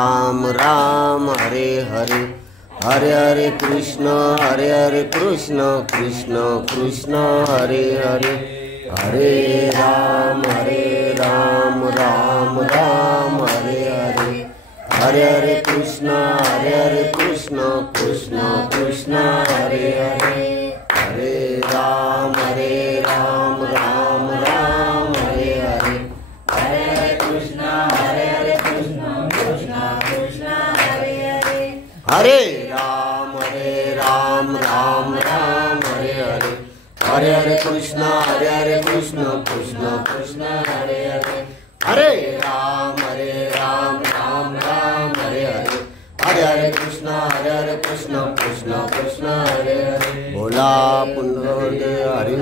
राम राम हरे हरे, हरे हरे कृष्ण कृष्ण कृष्ण हरे हरे, हरे राम राम राम हरे हरे, हरे हरे कृष्ण कृष्ण कृष्ण हरे हरे, हरे राम राम राम हरे हरे, हरे हरे कृष्ण कृष्ण कृष्ण हरे हरे, हरे राम राम राम हरे हरे, हरे हरे कृष्ण कृष्ण कृष्ण हरे हरे, हरे राम राम राम हरे हरे, हरे हरे कृष्ण कृष्ण कृष्ण हरे हरे। बोला पुंडलिक हरी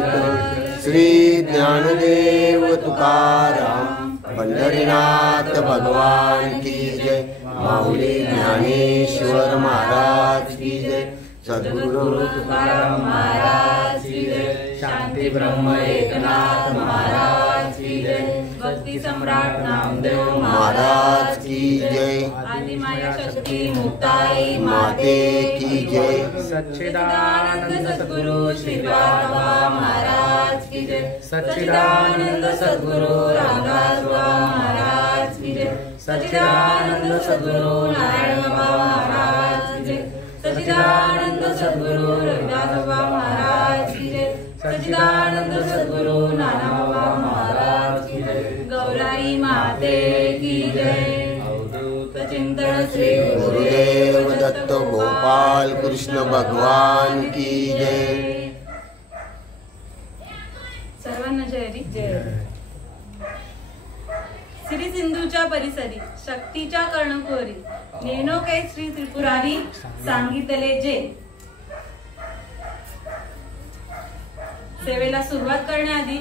श्री ज्ञानदेव तुकाराम पंढरीनाथ भगवान की जय, माऊली ज्ञानेश्वर महाराज की जय, सद्गुरु तुकाराम महाराज की जय, शांती ब्रह्म एकनाथ महाराज की जय, भक्ति सम्राट नामदेव महाराज की जय, आदि माया शक्ति मुक्ताई माते की जय, सच्चिदानंद सद्गुरु श्री बाबा महाराज की जय, सच्चिदानंद सद्गुरु रामदास बाबा महाराज की जय, सच्चिदानंद सद्गुरु नारायण बाबा महाराज की जय, सच्चिदानंद सद्गुरु रविदास बाबा महाराज की जय, सच्चिदानंद सद्गुरु नाना बाबा महाराज की जय, गौराई माते की जय, अवधूत चिंतन श्री गुरुदेव दत्त गोपाल कृष्ण भगवान की जय। सर्वांना जय हरी जय। श्री सिंधूच्या परिसरी शक्तीच्या कर्णकुवरी नेनो कै श्री त्रिपुरारी सांगितले जे। सेवेला सुरुवात करण्याआधी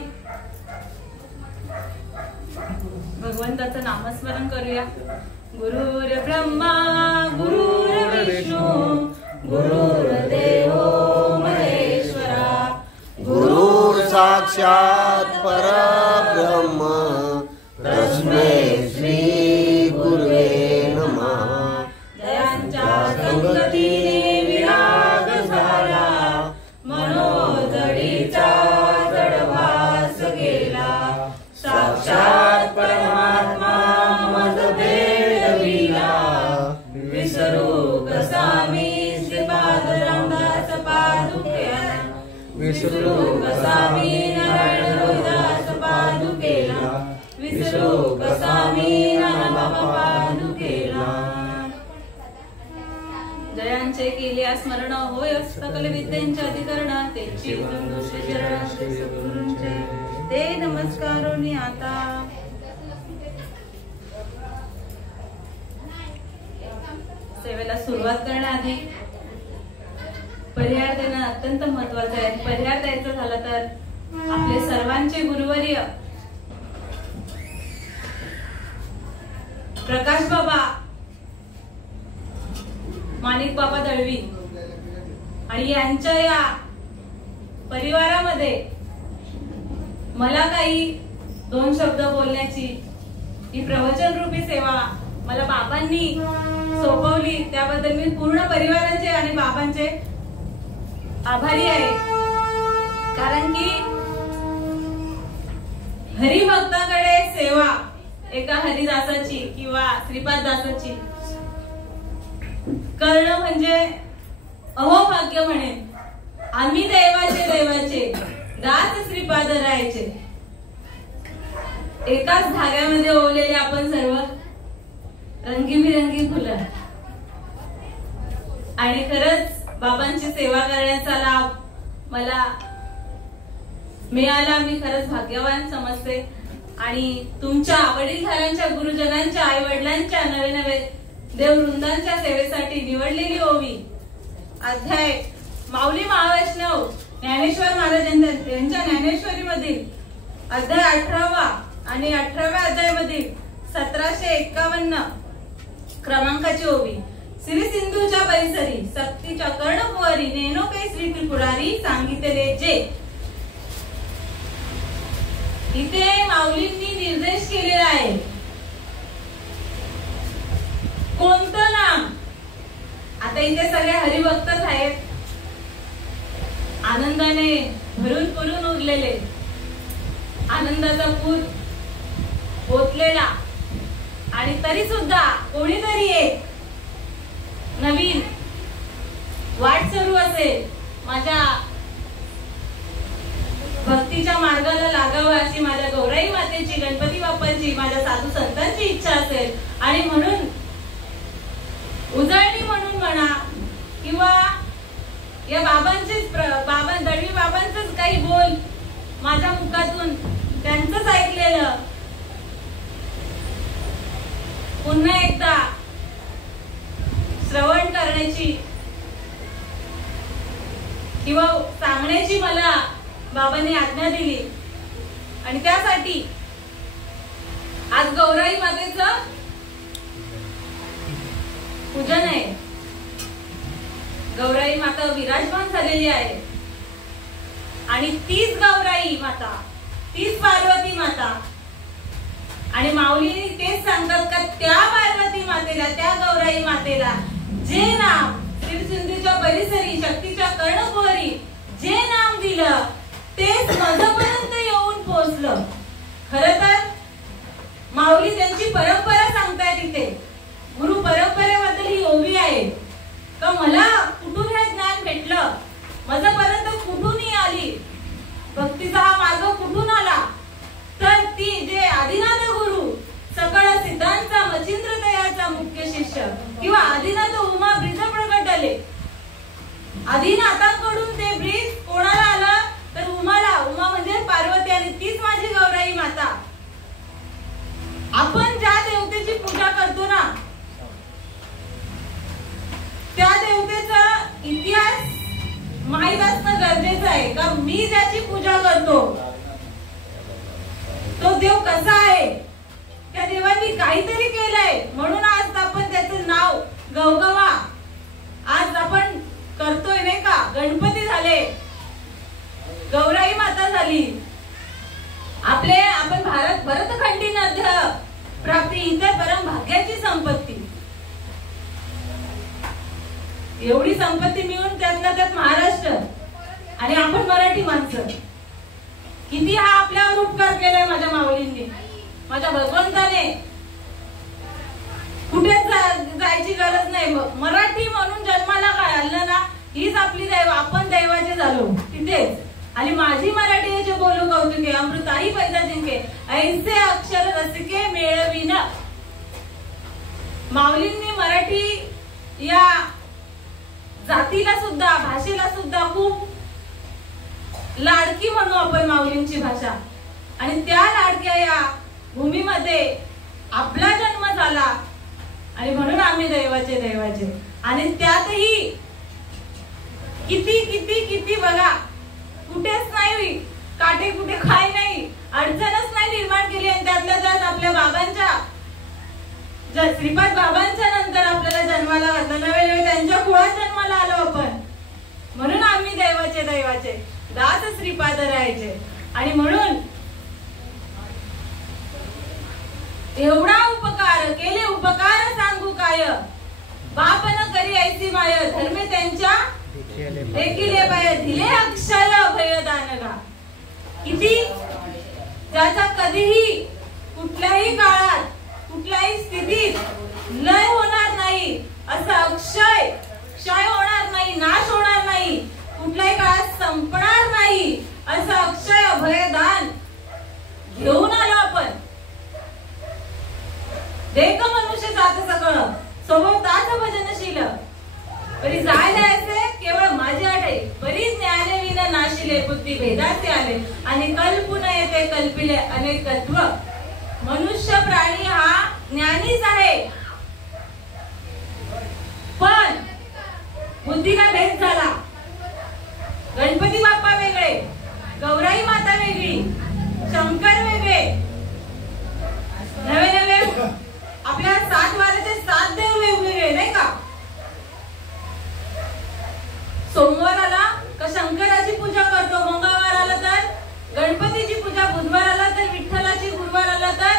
भगवंताचं नामस्मरण करूया। गुरुर ब्रह्मा गुरुर्विष्णू गुरुर्देवो महेश्वरा, गुरुर साक्षात परब्रह्म तस्मै श्री गुरुवे नमः। दयांच्या संगतीने विराग झाला, मनोजडीचा जडवास गेला, साक्षात परमात्मा मज भेदविला, विसरू कसा मी श्रीपाद रामदास पादुकेला, विसरू कसा मी नारायण रोहिदास पादुकेला, विसरू कसा मी नाना बाबा पादुकेला। जयांचे केले स्मरण होय सकल विद्यांच्या अधिकरण, त्यांची दुष्ट चरणांचे सद्गुरूंचे ते नमस्कारोनी आता। सेवेला सुरुवात करण्याआधी परिहार देणं अत्यंत महत्वाचं आहे। परिहार द्यायचं झालं तर आपले सर्वांचे गुरुवर्य प्रकाश बाबा माणिक बाबा दळवी आणि यांच्या या परिवारामध्ये मला काही दोन शब्द बोलण्याची ही प्रवचन रूपी सेवा मला बाबांनी सोपवली, त्याबद्दल मी पूर्ण परिवाराचे आणि बाबांचे आभारी आहे। कारण की हरिभक्ताकडे सेवा एका हरिदासाची किंवा श्रीपाद दासाची करणं म्हणजे अहोभाग्य म्हणेन। आम्ही देवाचे दास श्रीपाद रायाचे, एकाच धाग्यामध्ये ओवलेले आपण सर्व रंगीबिरंगी फुलं, आणि खरंच बाबांची सेवा करण्याचा लाभ मला मिळाला। मी खरंच भाग्यवान समजते। आणि तुमच्या वडीलधाऱ्यांच्या गुरुजनांच्या आई वडिलांच्या नवे नवे देववृंदांच्या सेवेसाठी निवडलेली ओवी अध्याय माऊली महावैष्णव ज्ञानेश्वर महाराज यांच्या ज्ञानेश्वरी मधील अध्याय 18वा आणि 18व्या अध्यायामधील 1751 क्रमांकाची ओवी। श्री सिंधूच्या परिसरी सक्तीच्या कर्णकुवरी नेनो कै श्री त्रिपुरारी सांगितले जे। इथे माऊलींनी निर्देश केलेला आहे, कोण सगळे हरिभक्तच आहेत, आनंदाने भरून पुरून उरलेले, आनंदाचा पूर ओतलेला, आणि तरी सुद्धा कोणीतरी एक नवीन वाट सुरू असेल, माझ्या भक्तीच्या मार्गाला लागावं अशी माझ्या गौराई मातेची, गणपती बाप्पांची, माझ्या साधू संतांची इच्छा असेल, आणि म्हणून उजळणी म्हणून म्हणा किंवा या बाबांचेच दळवी बाबांचंच काही बोल माझ्या मुखातून त्यांचंच ऐकलेलं पुन्हा एकदा श्रवण करण्याची किंवा सांगण्याची मला बाबांनी आज्ञा दिली, आणि त्यासाठी आज गौराई मातेचं पूजन आहे. गौराई माता विराजमान झालेली आहे, आणि तीच गौराई माता, तीच पार्वती माता, आणि माऊली तेच सांगतात का त्या पार्वती मातेला, त्या गौराई मातेला जे नाम त्रिसिंधूच्या परिसरी शक्तीच्या कर्णकुहरी जे नाम दिलं तेच माझ्यापर्यंत येऊन पोहोचलं. खरं तर माऊली त्यांची परंपरा सांगतायत इथे, गुरु परंपरेबद्दल ही ओवी आहे का मला कुठून हे ज्ञान भेटलं, माझ्यापर्यंत कुठून आली, भक्तीचा हा मार्ग कुठून आला, तर ती जे आदिनाथ गुरु सकळ सिद्धांचा मच्छिंद्र तयाचा मुख्य शिष्य किंवा आदिनाथ उमा ब्रीज प्रगटले. आदिनाथांकडून ते ब्रीज कोणाला आलं तर उमाला, उमा म्हणजे पार्वती, आणि तीच माझी गौराई माता. आपण ज्या देवतेची पूजा करतो ना त्या देवतेचा इतिहास माहित असणं गरजेचं आहे का मी ज्याची पूजा करतो तो देव कसा आहे, त्या देवानी काहीतरी केलंय म्हणून आज आपण त्याचं नाव गवगवा आज आपण करतोय नाही का. गणपती झाले, गौराई माता झाली, आपण भरतखंडी नद्य प्राप्ती इतर परम भाग्याची संपत्ती, एवढी संपत्ती मिळून त्यातल्या त्यात महाराष्ट्र आणि आपण मराठी माणसं, किती हा आपल्यावर उपकार केलाय माझ्या माऊलींनी, माझ्या भगवंताने. कुठेच जायची गरज नाही, मराठी म्हणून जन्माला काय आलं ना हीच आपली दैव, आपण दैवाचे झालो तिथेच. आणि माझी मराठी याचे बोलू कौतुके अमृताही पैदा जिंके ऐसे अक्षर रसिके मेळविन. माऊलींनी मराठी या जातीला सुद्धा, भाषेला सुद्धा खूप लाडकी म्हणू आपण माऊलींची भाषा, आणि त्या लाडक्या या भूमीमध्ये आपला जन्म झाला, आणि म्हणून आम्ही दैवाचे. आणि त्यातही किती किती किती बघा, कुठेच नाही काटे, कुठे काय नाही, अडचणच नाही निर्माण केली, आणि त्यातल्या त्यात आपल्या बाबांच्या श्रीपाद बाबांच्या नंतर आपल्याला जन्माला घातलं, नवे त्यांच्या कुळात जन्माला आलो आपण, म्हणून आम्ही दैवाचे दास श्रीपाद राहायचे. आणि म्हणून एवढा उपकार केले, उपकार सांगू काय, बाप न करी ऐसी माय, धर्मे त्यांच्या देखील पाय, दिले अक्षय भयदानगा. किती ज्याचा कधीही कुठल्याही काळात कुठल्याही स्थितीत लय होणार नाही, असं क्षय होणार नाही, नाश होणार नाही, कुठल्याही काळात संपणार नाही असं अक्षय अभयदान घेऊन आलो आपण. देख मनुष्य जात सकळ स्वभावताच भजनशील, तरी जायला असे केवळ माझे आठे, बरी ज्ञाने विना नाशिले, बुद्धी भेदाचे आले, आणि कल्पुन येते कल्पिले अनेकत्व. मनुष्य प्राणी हा ज्ञानीच आहे, पण बुद्धीला भेद झाला. गणपती बाप्पा वेगळे, गौराई माता वेगळी, शंकर वेगळे, नवे आपल्या 7 वाराचे 7 देव वेगवेगळे नाही का. सोमवाराला का शंकराची पूजा करतो, मंगळवाराला तर गणपतीची पूजा, बुधवाराला तर विठ्ठलाची, गुरुवाराला तर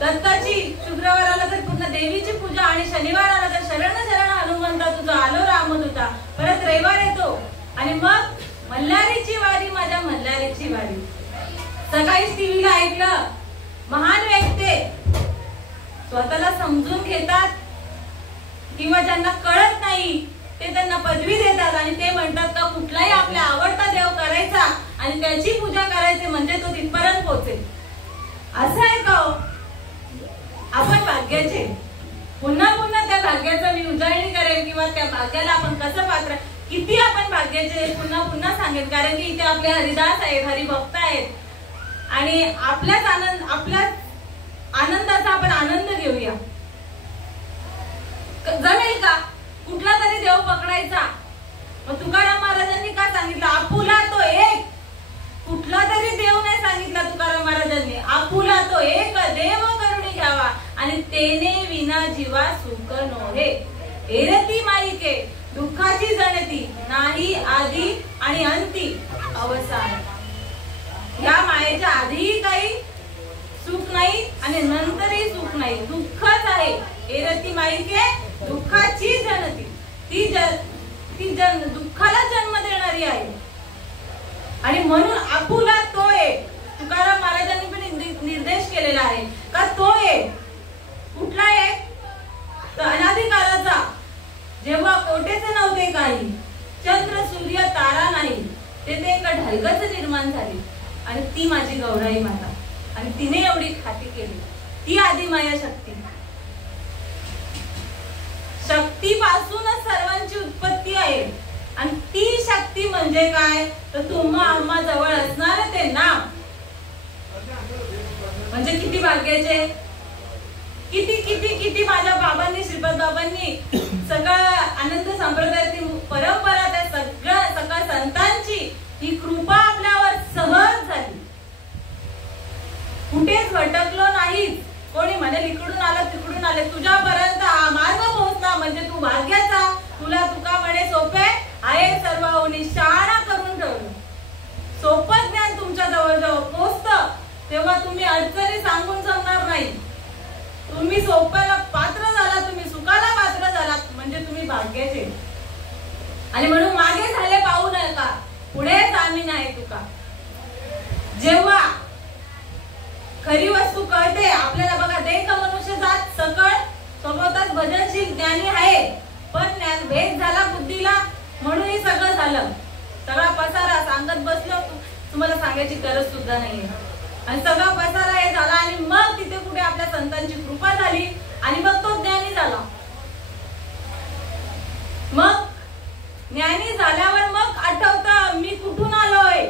दत्ताची, शुक्रवाराला तर पुन्हा देवीची पूजा, आणि शनिवाराला तर शरण हनुमान म्हणता तुझं आलो रामदूता. परत रविवार येतो आणि मग मल्हारीची वारी, माझ्या मल्हारीची वारी. सकाळीच टीव्हीला ऐकलं, महान व्यक्ती स्वतःला समजून घेतात किंवा ज्यांना कळत नाही ते त्यांना पदवी देतात आणि ते म्हणतात का कुठलाही आपला आवडता देव करायचा आणि त्याची पूजा करायची म्हणजे तो तिथपर्यंत पोहोचेल. असं आहे का? आपण भाग्याचे, पुन्हा पुन्हा त्या भाग्याचं मी उजळणी करेन किंवा त्या भाग्याला आपण कसं पात्र, किती आपण भाग्याचे पुन्हा पुन्हा सांगेन. कारण की इथे आपले हरिदास आहेत, हरिभक्त आहेत आणि आपल्याच आनंदाचा आपण आनंद घेऊया. जमेल का कुठला तरी देव पकडायचा? मग तुकाराम महाराजांनी काय सांगितलं? आपुला तो एक. कुठला तरी देव नाही सांगितला तुकाराम महाराजांनी, आपुला तो एक देव करुणी घ्यावा आणि तेने विना जीवा सुख नोहे. एरती माईके दुःखाची जणती नाही आधी आणि अंती अवसान. या मायेच्या आधीही काही सुख नाही आणि नंतरही सुख नाही, दुःखच आहे. एरती माईके दुःखाची जनती, ती दुःखाला जन्म देणारी आहे. आणि म्हणून आपुला तो एक. तुकाराम महाराजांनी पण निर्देश केलेला आहे का तो एक. कुठला एक? तर अनादिकालाचा, जेव्हा कोटेचे नव्हते काही, चंद्र सूर्य तारा नाही, तेथे एक ढलगच निर्माण झाली आणि ती माझी गौराई माता. आणि तिने एवढी खाती केली. ती आदिमाया शक्ती. शक्तीपासूनच सर्वांची उत्पत्ती आहे. आणि ती शक्ती म्हणजे काय? तर तुम्हा आम्हा जवळ असणार ते नाम. म्हणजे किती भाग्याचे, किती किती किती माझ्या बाबांनी, श्रीपाद बाबांनी, सगळं आनंद संप्रदायाची परंपरा, त्या सगळ्या संतांची ही कृपा आपल्यावर सहज झाली. कुठेच भटकलो नाही. कोणी म्हणेल इकडून आलं तिकडून आले, तुझ्यापर्यंत हा मार्ग पोहोचला म्हणजे तू भाग्याचा. तुला तुका म्हणे सोपे आहे सर्वांनी शहाणा करून ठेवलं. सोपं ज्ञान तुमच्या जवळ जेव्हा पोहोचतं तेव्हा तुम्ही अडचणी सांगून जमणार नाही. तुम्ही सोप्याला पात्र झाला, तुम्ही सुखाला पात्र झालात म्हणजे तुम्ही भाग्याचे. आणि म्हणून मागे झाले पाहू नका, पुढेच आम्ही नाही तुका. जेव्हा खरी वस्तू कळते आपल्याला, बघा देख मनुष्य जात सकळ स्वतःच भजनशील ज्ञानी आहे, पण ज्ञान भेद झाला बुद्धीला म्हणून हे सगळं झालं. सगळा पसारा सांगत बसलो, तुम्हाला सांगायची गरज सुद्धा नाहीये. आणि सगळा पसारा हे झाला आणि मग तिथे कुठे आपल्या संतांची कृपा झाली आणि मग तो ज्ञानी झाला. मग ज्ञानी झाल्यावर मग आठवतं मी कुठून आलोय,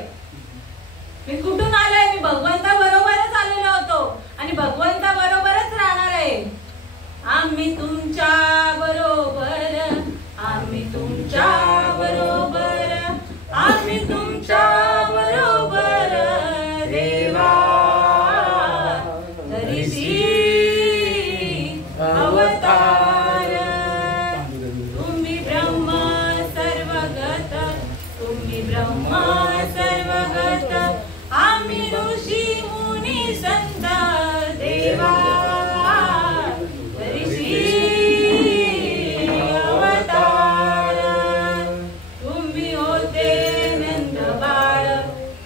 मी कुठून आलोय. मी भगवंता बरोबरच आलेलो होतो आणि भगवंता बरोबरच राहणार आहे. आम्ही तुमच्या बरोबर, आम्ही तुमच्या बरोबर, आम्ही तुमच्या बरोबर देवा. धरिसी अवतार तुम्ही ब्रह्म सर्वगत, तुम्ही ब्रह्म सर्वगत, आम्ही ऋषी मुनी संत देवा. ऋषी अवतार तुम्ही होते नंद बाळ,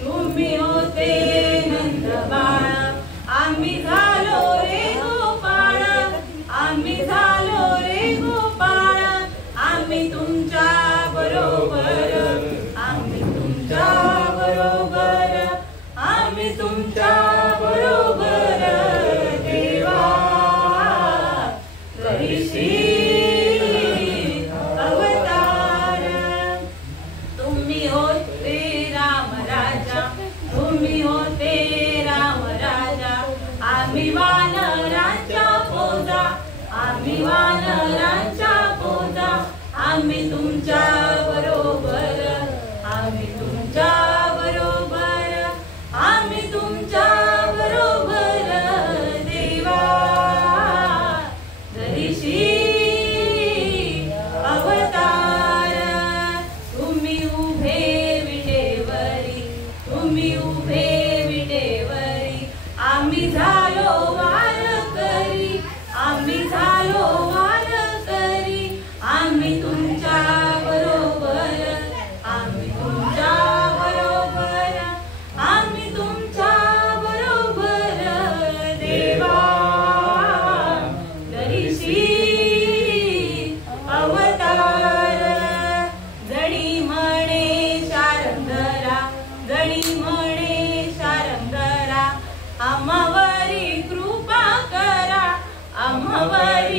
तुम्ही होते नंद बाळ. आम्ही झालो रे गोपाळ, आम्ही झालो रे गोपाळ. आम्ही तुमच्या बरोबर, आम्ही तुमच्या बरोबर, आम्ही तुमच्या बरोबर देवा. ऋषी अवतार तुम्ही होते राम राजा, तुम्ही होते राम राजा. आम्ही वानरांच्या फौजा, आम्ही वानरांच्या फौजा. आम्ही तुमच्या बरोबर, आम्ही तुमच्या बरोबर, आम्ही तुमच्या बरोबर देवा. ऋषी अवतार तुम्ही उभे विटेवरी, तुम्ही उभे विटेवरी. आम्ही झालो वारकरी, आम्ही झालो वारकरी. आम्ही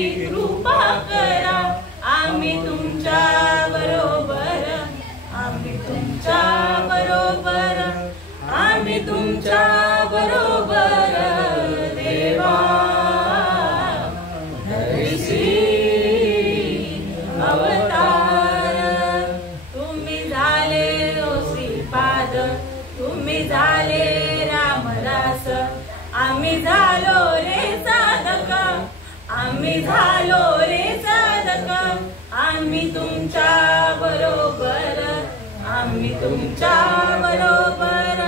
आम्ही कृपा करा, आम्ही तुमच्या बरोबर, आम्ही तुमच्या बरोबर, आम्ही तुमच्या बरोबर देवा. हरीशी अवतार तुम्ही झाले ओ श्रीपाद, तुम्ही झाले रामदास, आम्ही झालो रे साधक, आम्ही झालो रे साधक, आम्ही तुमच्या बरोबर, आम्ही तुमच्या बरोबर,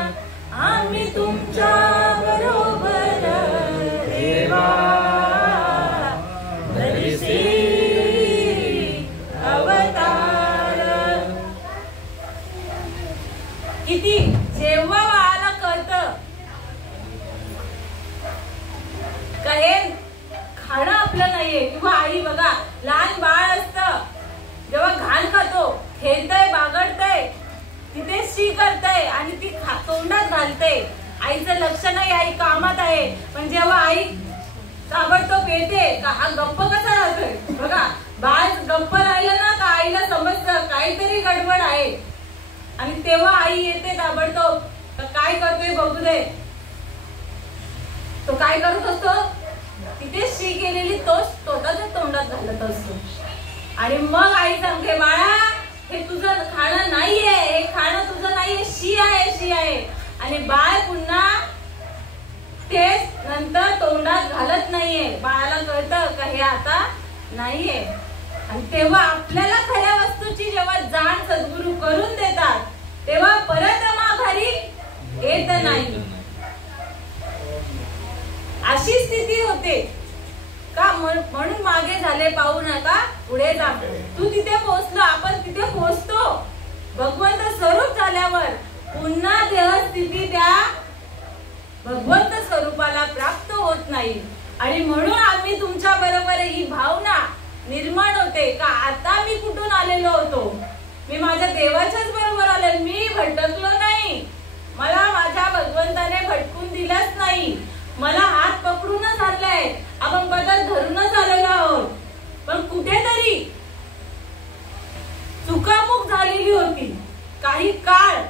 आम्ही तुमच्या बरोबर देवा. हरीशी अवतार. किती जेव्हा बाळाला कळतं का हे खाणं आपलं नाहीये, किंवा आई बघा लहान बाळ असतं जेव्हा घाण खातो, खेळतय बागडतय, तिथे शी करतय आणि ती तोंडात घालते, आईचं लक्ष नाही, आई कामात आहे. पण जेव्हा आई ताबडतोब येते का हा गप्प कसा राहतोय, बघा बाळ गप्प राहिलं ना का आईला समजतं काहीतरी गडबड आहे. आणि तेव्हा आई येते ताबडतोब, काय करतोय बघू दे. तो काय करत असतो, तिथे शी केलेली तोच स्वतःच्या तोंडात घालत असतो. आणि मग आई सांगते बाळा हे तुझं खाणं नाहीये, हे खाणं तुझं नाहीये, शी आहे, शी आहे. आणि बाळ पुन्हा तेच नंतर तोंडात घालत नाहीये. बाळाला कळतं का हे आता नाहीये. आणि तेव्हा आपल्याला खऱ्या वस्तूची जेव्हा जाण सद्गुरू करून देतात, तेव्हा परत माघारी येत नाही. अशी स्थिती होते का, म्हणून मागे झाले पाहू नका पुढे जा. तू तिथे पोहोचलो, आपण तिथे पोहोचतो. भगवंत स्वरूप झाल्यावर पुन्हा देहस्थिती त्या भगवंत स्वरूपाला प्राप्त होत नाही. आणि म्हणून आम्ही तुमच्या बरोबर ही भावना निर्माण होते का आता मी कुठून आलेलो होतो, मी माझ्या देवाच्याच बरोबर आले, मी भटकलो नाही, मला माझ्या भगवंताने भटकून दिलंच नाही, मला हात पकडूनच आणलाय, आपण बदल धरूनच आलेलो आहोत. पण कुठेतरी चुकामुक झालेली होती, काही काळ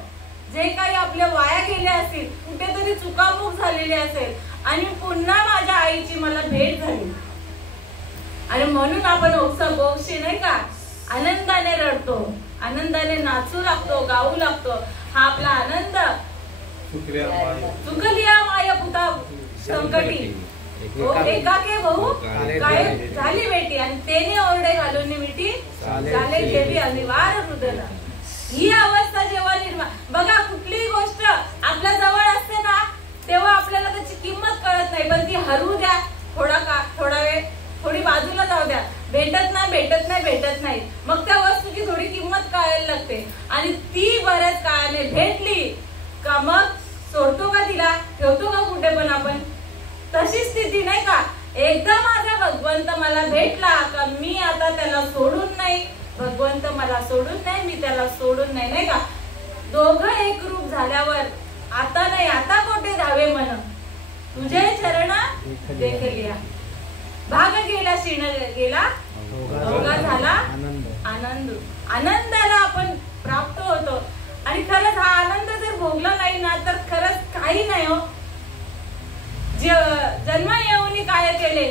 जे काही आपले वाया गेले असतील, कुठेतरी चुकामुक झालेली असेल आणि पुन्हा माझ्या आईची मला भेट झाली. आणि म्हणून आपण ओक्साबोक्शी नाही का आनंदाने रडतो, आनंदाने नाचू लागतो, गाऊ लागतो. हा आपला आनंद. चुकलिया माया पुता संकटी, एकाके भाऊ काय झाली बेटी, आणि तेने ओरडे घालून मिठी झाले देवी अनिवार्य हृदय. ही अवस्था जेव्हा निर्माण, बघा कुठलीही गोष्ट आपल्या जवळ असते ना तेव्हा आपल्याला त्याची किंमत कळत नाही, पण ती हरवू द्या थोडा वेळ, थोडी बाजूला जाऊ द्या, भेटत नाही, मग त्या वस्तूची थोडी किंमत कळायला लागते. आणि ती बऱ्याच काळाने भेटली का मग सोडतो का तिला, ठेवतो का कुठे पण आपण. तशी स्थिती नाही का, एकदा माझा भगवंत मला भेटला का मी आता त्याला सोडून नाही, भगवंत मला सोडून नाही, मी त्याला सोडून नाही, नाही का. दोघं एक रूप झाल्यावर आता नाही, आता कोठे धावे मन तुझे चरण देखलिया. भाग गेला क्षीण गेला, अवघा झाला आनंद. आनंदाला आपण प्राप्त होतो. आणि खरंच हा आनंद जर भोगला नाही ना तर खरंच काही नाही हो. जन्म येऊन काय केले,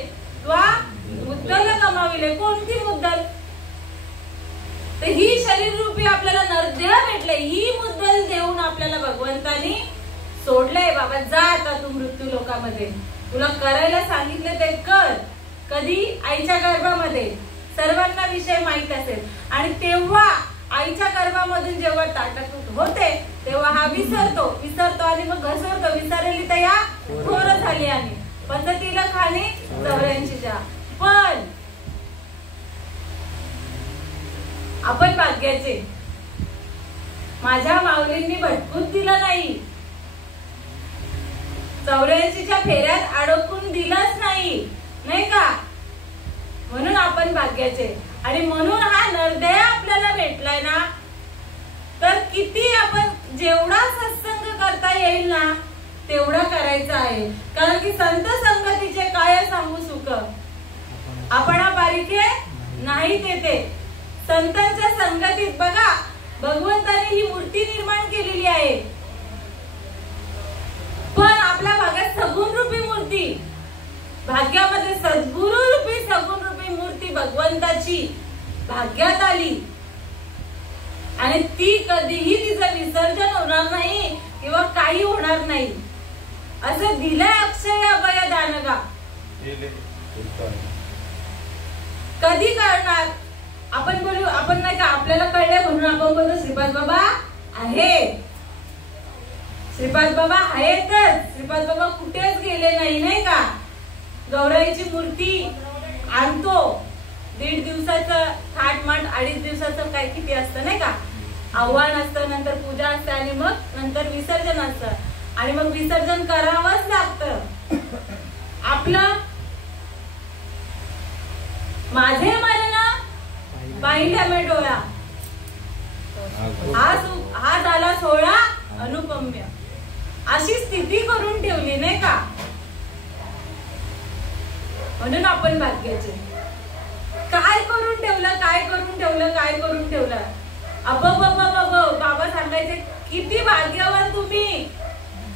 मुद्दल कमाविले, कोणती मुद्दल, तर ही शरीर रूपी आपल्याला नरदेह भेटले, ही मुद्दल देऊन आपल्याला भगवंतानी सोडलंय. बाबा जा आता तू मृत्यू लोकामध्ये, तुला करायला सांगितले ते कर. कधी आईच्या गर्भामध्ये सर्वांना विषय माहित असेल. आणि तेव्हा आईच्या गर्भामधून जेव्हा ताटक होते तेव्हा हा विसरतो आणि मग घसरतो. विसरली तर या थोर झाली आणि पद्धतीला खाणे 84. पण आपण भाग्याचे, माझ्या माऊलींनी भटकून दिलं नाही, 84च्या फेऱ्यात अडकून दिलंच नाही, नाही का. म्हणून आपण भाग्याचे. आणि म्हणून हा नरदेह आपल्याला भेटलाय ना, तर किती आपण जेवढा सत्संग करता येईल ना तेवढा करायचा आहे. कारण की संत संगतीचे काय सांगू सुख, आपणा पारिखे नाहीत येते. संतांच्या संगतीत बघा भगवंताने ही मूर्ती निर्माण केलेली आहे. पण आपल्या भागात सगुण रूपी मूर्ती, भाग्यामध्ये सद्गुरु रूपी सगुण रूपी मूर्ती भगवंताची भाग्यात आली आणि ती कधीही तिचं विसर्जन होणार नाही किंवा काही होणार नाही असं दिलंय अक्षय अभय दानगा. कधी कळणार? आपण बोलू, आपण नाही का आपल्याला कळले म्हणून आपण बोलतो श्रीपाद बाबा आहे, श्रीपाद बाबा आहेतच, श्रीपाद बाबा कुठेच गेले नाही, नाही का. गौराईची मूर्ती आणतो, 1.5 दिवसाचं थाटमाट, 2.5 दिवसाचं काय किती असतं नाही का, आव्हान असतं, नंतर पूजा असते आणि मग नंतर विसर्जन असतं आणि मग विसर्जन करावंच लागतं. आपलं माझे मरण पाहिल्या मी डोळा, हा झाला सोहळा अनुपम्य, अशी स्थिती करून ठेवली नाही का. म्हणून आपण भाग्याचे. काय करून ठेवलं, काय करून ठेवलं, काय करून ठेवलं. बाबा सांगायचे किती भाग्यवान तुम्ही,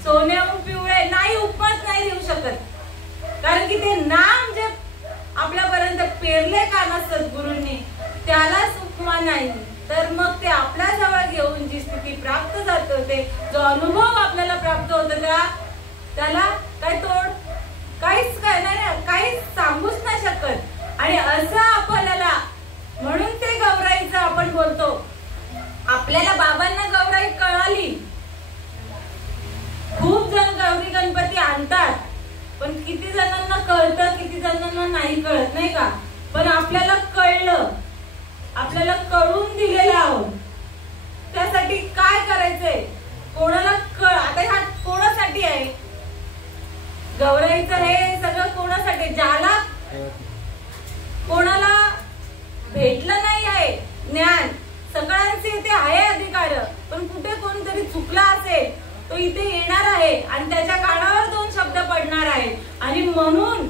सोन्याहून पिवळे नाही, उपमाच नाही देऊ शकत. कारण की ते नाम जे आपल्यापर्यंत पेरले का ना सद्गुरूंनी, त्याला उपमा नाही. तर मग ते आपल्या जवळ घेऊन जी स्थिती प्राप्त जात होते, जो अनुभव आपल्याला प्राप्त होतो, त्याला काय तोड, काहीच काय नाही, काहीच सांगूच नाही शकत. आणि असं आपल्याला, म्हणून ते गौराईचं आपण बोलतो. आपल्याला बाबांना गौराई कळाली. खूप जण गौरी गणपती आणतात, पण किती जणांना कळतं, किती जणांना नाही कळत नाही का. पण आपल्याला कळलं, आपल्याला कळून दिलेलं आहोत. त्यासाठी काय करायचंय, कोणाला आता ह्या कोणासाठी आहे गौराईचं, हे सगळं कोणासाठी, ज्याला कोणाला भेटलं नाही आहे ज्ञान, सगळ्यांचे इथे आहे अधिकार, पण कुठे कोणतरी चुकला असेल तो इथे येणार आहे आणि त्याच्या कानावर 2 शब्द पडणार आहेत आणि म्हणून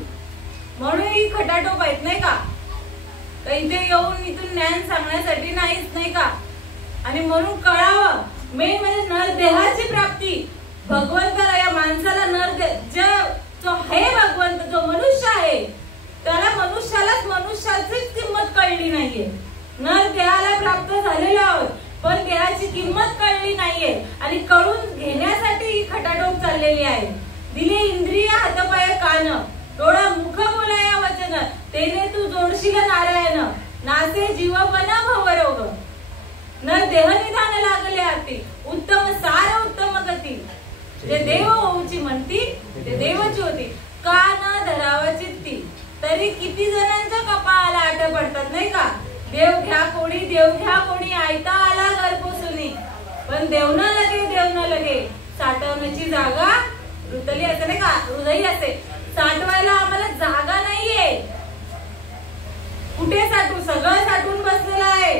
ही खटाटोप आहेत नाही का. इथे येऊन इथून ज्ञान सांगण्यासाठी नाहीच नाही का. आणि म्हणून कळावं, मेन म्हणजे नरदेहाची प्राप्ती. भगवंताला, या माणसाला जो आहे भगवंत, जो मनुष्य आहे, त्याला मनुष्यालाच मनुष्याचीच किंमत कळली नाहीये. नरदेहाला प्राप्त झालेलो आहोत, पण देहाची किंमत कळली नाहीये आणि कळून घेण्यासाठी ही खटाटोप चाललेली आहे. दिले इंद्रिय हातपाय कान, डोळा मुख बोलाया वचन, तेने तू जोडशील नारायण, नासे जीवपण भवरोग. नर देह निधान लागले हाती, उत्तम सार उत्तम गती, जे देव होऊची म्हणती ते देवची होती. कान धरावा चित्ती, तरी किती जणांच्या कपाळाला आठ पडतात नाही का. देव घ्या कोणी, देव घ्या कोणी, आयता आला घरपोसुनी, पण देव न लगे साठवण्याची जागा रुतली असते नाही का, हृदय असते. साठवायला आम्हाला जागा नाहीये. कुठे साठवू, सगळं साठवून बसलेलं आहे.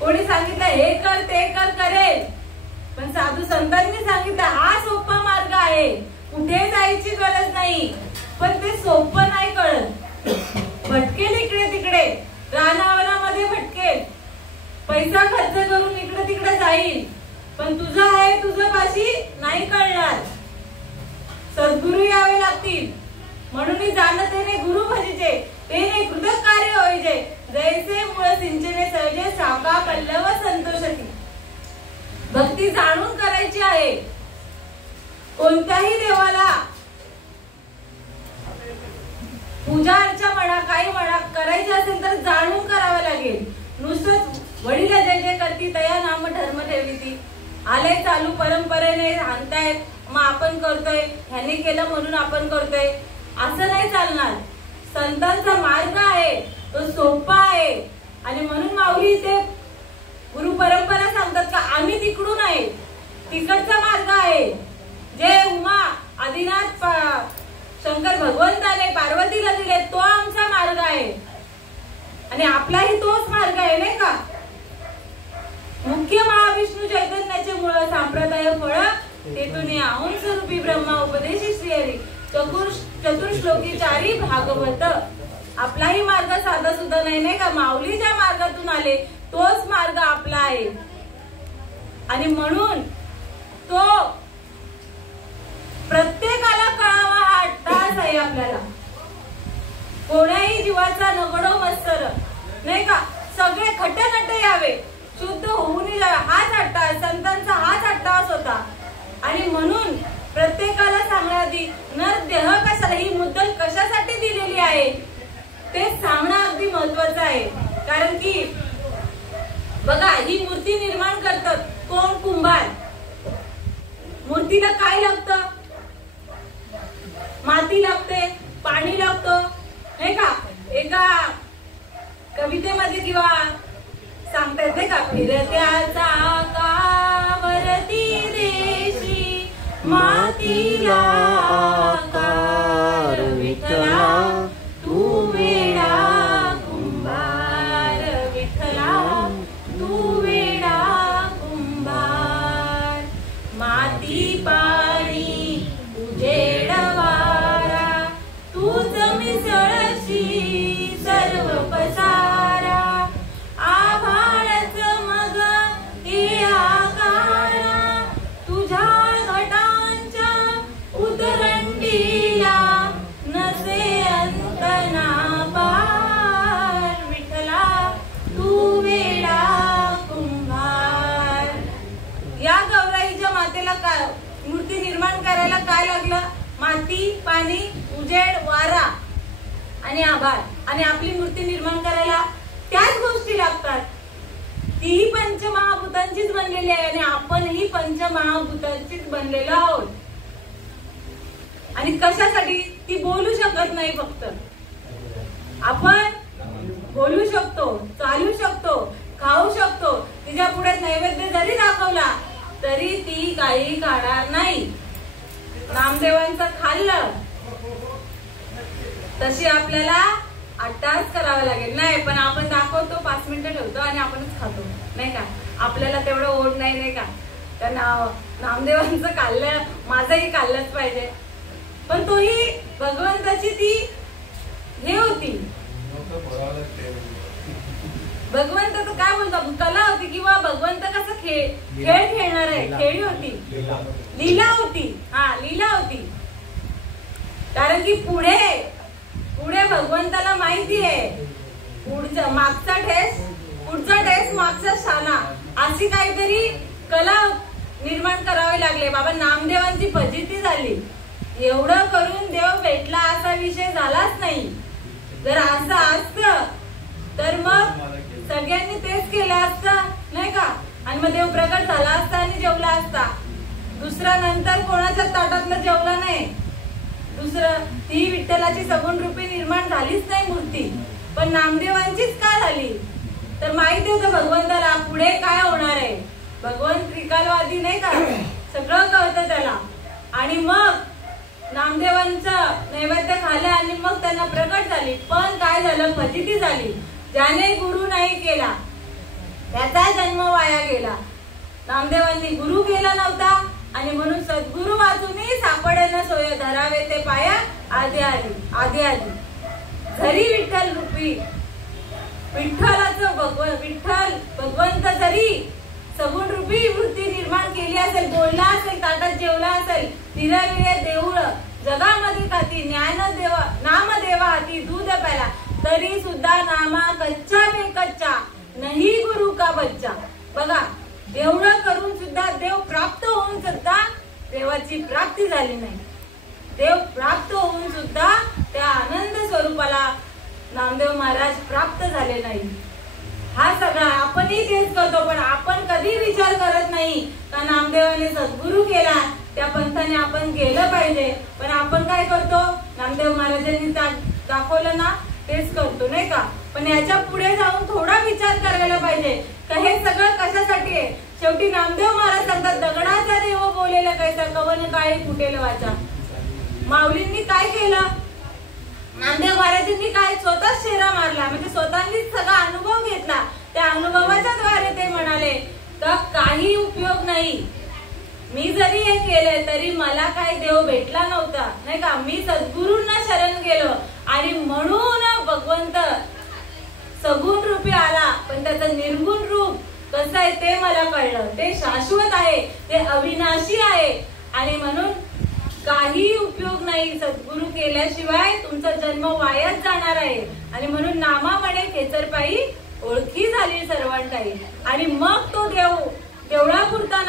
कोणी सांगितलं हे कर ते कर, करेल, पण साधू संतांनी सांगितलं हा सोपा मार्ग आहे, कुठे जायची गरज नाही. पण ते सोपं नाही कळत, भटकेल इकडे तिकडे, रानावनामध्ये भटकेल, पैसा खर्च करून इकडे तिकडे जाईल, पण तुझं आहे तुझं पाशी नाही कळणार. सद्गुरु यावे लागतील. म्हणून जाणतेने गुरु भजिचे, तेने कृतक कार्य होईजे, जैसे मूळ सिंचने सहजे साका पल्लव संतोषती. भक्ती जाणून करायची आहे. कोणत्याही देवाला पूजा अर्चा म्हणा, काही म्हणा, करायची असेल तर जाणून करावं लागेल. नुसतंच वडील जय जय करती तया नाम धर्म ठेवली, आले चालू परंपरेने आणतायत, मग आपण करतोय, ह्याने केलं म्हणून आपण करतोय, असं नाही चालणार. संतांचा मार्ग आहे तो सोपा आहे. आणि म्हणून माऊली ते गुरु परंपरा सांगतात का आम्ही तिकडून आहे, तिकडचा मार्ग आहे. जे उमा आदिनाथ शंकर भगवंताने पार्वतीला दिले तो आमचा मार्ग आहे आणि आपलाही तोच मार्ग आहे नाही का. मुख्य महाविष्णू चैतन्याचे मूळ संप्रदाय फळ, तेथून आऊन स्वरूपी ब्रह्मा उपदेशी श्री हरी, चतुर्श्लोकी चारी भागवत. आपलाही मार्ग साधा सुद्धा नाही का. माऊली ज्या मार्गातून आले तोच मार्ग आपला आहे. आणि म्हणून तो प्रत्येकाला कळावा हा अट्टहास आहे आपल्याला. कोणाही जीवाचा नगडो मत्सर नाही का. सगळे खटे यावे, शुद्ध होऊन जावे, हाच अट्टहास संतांचा, हाच अट्टहास होता. आणि म्हणून प्रत्येकाला सांगण्याआधी नर देह कशाला, ही मुद्दल कशासाठी दिलेली आहे ते सांगणं अगदी महत्वाचं आहे. कारण की बघा, ही मूर्ती निर्माण करतात कोण? कुंभार. मूर्तीला काय लागतं? माती लागते, पाणी लागतं नाही का. एका कवितेमध्ये किंवा सांगतात नाही का, फिरत्याचा कावरती रेशी मातीला आकार विठ्ठला तू वेडा कुंभार, विठ्ठला तू वेडा कुंभार. माती पाणी उजेड वारा तूच मिसळशी सर्व पसारा. आभाळच मग हे आकारा तुझ्या घटांच्या उतरंडीला नसे अंत ना पार. विठ्ठला तू वेडा कुंभार. या गौराईच्या मातेला काय मूर्ती निर्माण करायला काय लागलं? माती, पाणी, उजेड, वारा आणि आभाळ. आणि आपली मूर्ती निर्माण करायला त्याच गोष्टी लागतात. तीही पंचमहाभूतांचीच बनलेली आहे आणि आपणही पंचमहाभूतांचीच बनलेलो आहोत. आणि कशासाठी? ती बोलू शकत नाही फक्त. आपण बोलू शकतो, चालू शकतो, खाऊ शकतो. तिच्या पुढे नैवेद्य जरी दाखवला तरी ती काही खाणार नाही. नामदेवांचं खाल्लं तशी आपल्याला अट्टहास करावा लागेल. नाही पण आपण दाखवतो, 5 मिनिटं ठेवतो आणि आपणच खातो नाही का. आपल्याला तेवढं ओढ नाही का. तर नामदेवांचं खाल्लं, माझंही खाल्लंच पाहिजे. पण तोही भगवंताची ती हे होती, भगवंताचं काय बोलतात, कला होती किंवा भगवंत कसं खेळ खेळणार आहे, खेळी होती, लीला होती. हा, लीला होती. कारण की पुढे भगवंताला माहिती आहे पुढचा मागचा ठेस मागचा शाना, अशी काहीतरी कला निर्माण करावी लागले. बाबा नामदेवांची फजिती झाली. एवढं करून देव भेटला असा विषय झालाच नाही. जर असं असतं तर मग सगळ्यांनी तेच केलं असतं नाही का. आणि मग देव प्रकट झाला असता आणि जेवला असता. दुसरा नंतर कोणाच्या ताटातलं जेवला नाही. दुसरं ती विठ्ठलाची सगुण रूपी निर्माण झालीच नाही मूर्ती, पण नामदेवांचीच का झाली? तर माहिती होतं भगवंताला पुढे काय होणार आहे. भगवंत त्रिकालवादी नाही का, सगळं कळतं त्याला. आणि मग नामदेवांचं नैवेद्य खाल्लं आणि मग त्यांना प्रकट झाली. पण काय झालं? फजिती झाली. ज्याने गुरु नाही केला त्याचा जन्म वाया गेला. नामदेवांनी गुरु केला नव्हता आणि म्हणून सद्गुरु वाचूनही सापडेना सोय, धरावे ते पाया आधी आधी. जरी विठ्ठल रूपी विठ्ठलाचं विठ्ठल भगवंत जरी सगुण रूपी मूर्ती निर्माण केली असेल, बोलला असेल, ताटात जेवला असेल, निरविळे देऊळ जगामध्ये खाती नामदेवा हाती दूध प्याला, तरी सुद्धा नामा कच्चा में कच्चा नाही गुरु का बच्चा. बघा, एवढं करून सुद्धा देव प्राप्त होऊन सुद्धा देवाची प्राप्ती झाली नाही. देव प्राप्त होऊन सुद्धा त्या आनंद स्वरूपाला नामदेव महाराज प्राप्त झाले नाही. हा सगळा आपणही तेच करतो, पण आपण कधी विचार करत नाही का नामदेवाने सद्गुरु केला, त्या पंथाने आपण गेलं पाहिजे. पण आपण काय करतो? नामदेव महाराजांनी दाखवलं ना, तेच करतो नाही का. पण याच्या पुढे जाऊन थोडा विचार करायला पाहिजे का हे सगळं कशासाठी आहे. शेवटी नामदेव महाराज सांगतात, दगडाचा देव बोलेला कैसा, कवन काळी फुटेल वाचा. माऊलींनी काय केलं? नामदेव महाराजांनी काय स्वतःच शेरा मारला, म्हणजे स्वतःनीच सगळा अनुभव घेतला. त्या अनुभवाच्या द्वारे ते म्हणाले का काही उपयोग नाही. मी जरी हे केले तरी मला काय देव भेटला नव्हता नाही का. मी सद्गुरूंना शरण गेलो आणि म्हणून भगवंत भगवंत सगुण रूपी आला, पण त्याचं निर्गुण रूप कसं आहे ते मला कळलं. ते शाश्वत आहे, ते अविनाशी आहे आणि म्हणून काही उपयोग नाही. सद्गुरु केल्याशिवाय तुमचा जन्म वायाच जाणार आहे. आणि म्हणून नामा म्हणे खेचरपायी ओळखी झाली सर्वांताई. आणि मग तो देव देवळापुरता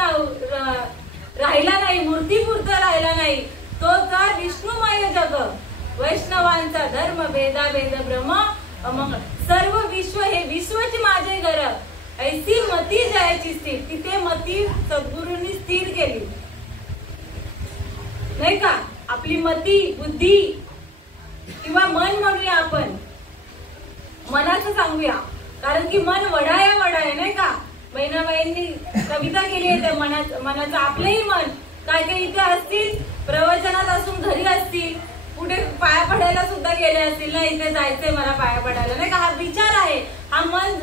राहिला नाही, मूर्तीपुरता राहिला नाही. तो तर विष्णुमय जग, वैष्णवांचा धर्म भेदा भेद ब्रह्म अमंग, सर्व विश्व हे विश्वच माझे घर, ऐसी मती जायची स्थिर. तिथे मती सद्गुरूंनी स्थिर केली नाही का. आपली मती बुद्धी किंवा मन म्हणूया आपण, मनाचं सांगूया, कारण की मन वडाया वडाया नाही का. बहिणाबाईंनी कविता केली आहे त्या मनाचं. आपलंही मन काय काय इथे असतील, प्रवचनात असून घरी असतील, कुठे पाया पडायला सुद्धा गेले असतील ना, इथे जायचंय मला पाया पडायला नाही का. हा विचार आहे, हा मन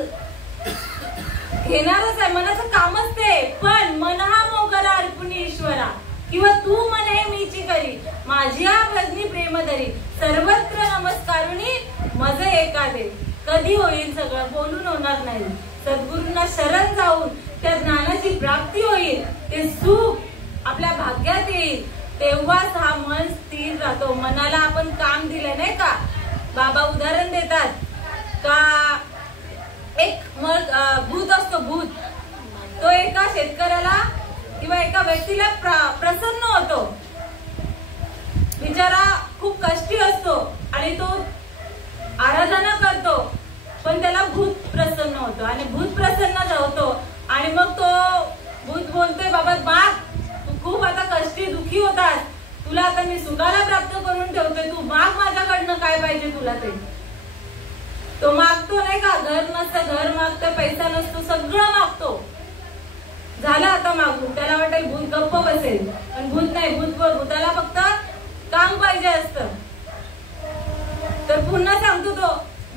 घेणारच आहे, मनाचं कामच ते. पण मन हा मोगरा अर्पुणी ईश्वरा, किंवा तू म्हणे मीची करी माझी भजनी प्रेम धरी, सर्वत्र नमस्कारुणी मज एकादे. कधी होईल सगळं, बोलून होणार नाही. सद्गुरूंना शरण जाऊन त्या ज्ञानाची प्राप्ती होईल, ते सुख आपल्या भाग्यात येईल, तेव्हाच हा मन स्थिर राहतो. मनाला आपण काम दिलं नाही का. बाबा उदाहरण देतात का, एक भूत असतो, भूत तो एका शेतकऱ्याला किंवा एका व्यक्तीला प्रसन्न होतो. बिचारा खूप कष्टी असतो आणि तो आराधना करतो, पण त्याला भूत प्रसन्न होतो आणि भूत प्रसन्न होतो. आणि मग तो भूत बोलतोय, बाबा माग, तू खूप आता कष्टी दुखी होतास, तुला आता मी सुखाला प्राप्त करून ठेवतोय, तू माग माझ्याकडनं काय पाहिजे तुला ते. तो मागतो नाही का, घर नसतं घर मागतो, पैसा नसतो, सगळं मागतो. झालं आता मागून, त्याला वाटेल भूत गप्प बसेल, पण भूत नाही. भूताला फक्त काम पाहिजे असतं. तर पुन्हा सांगतो तो,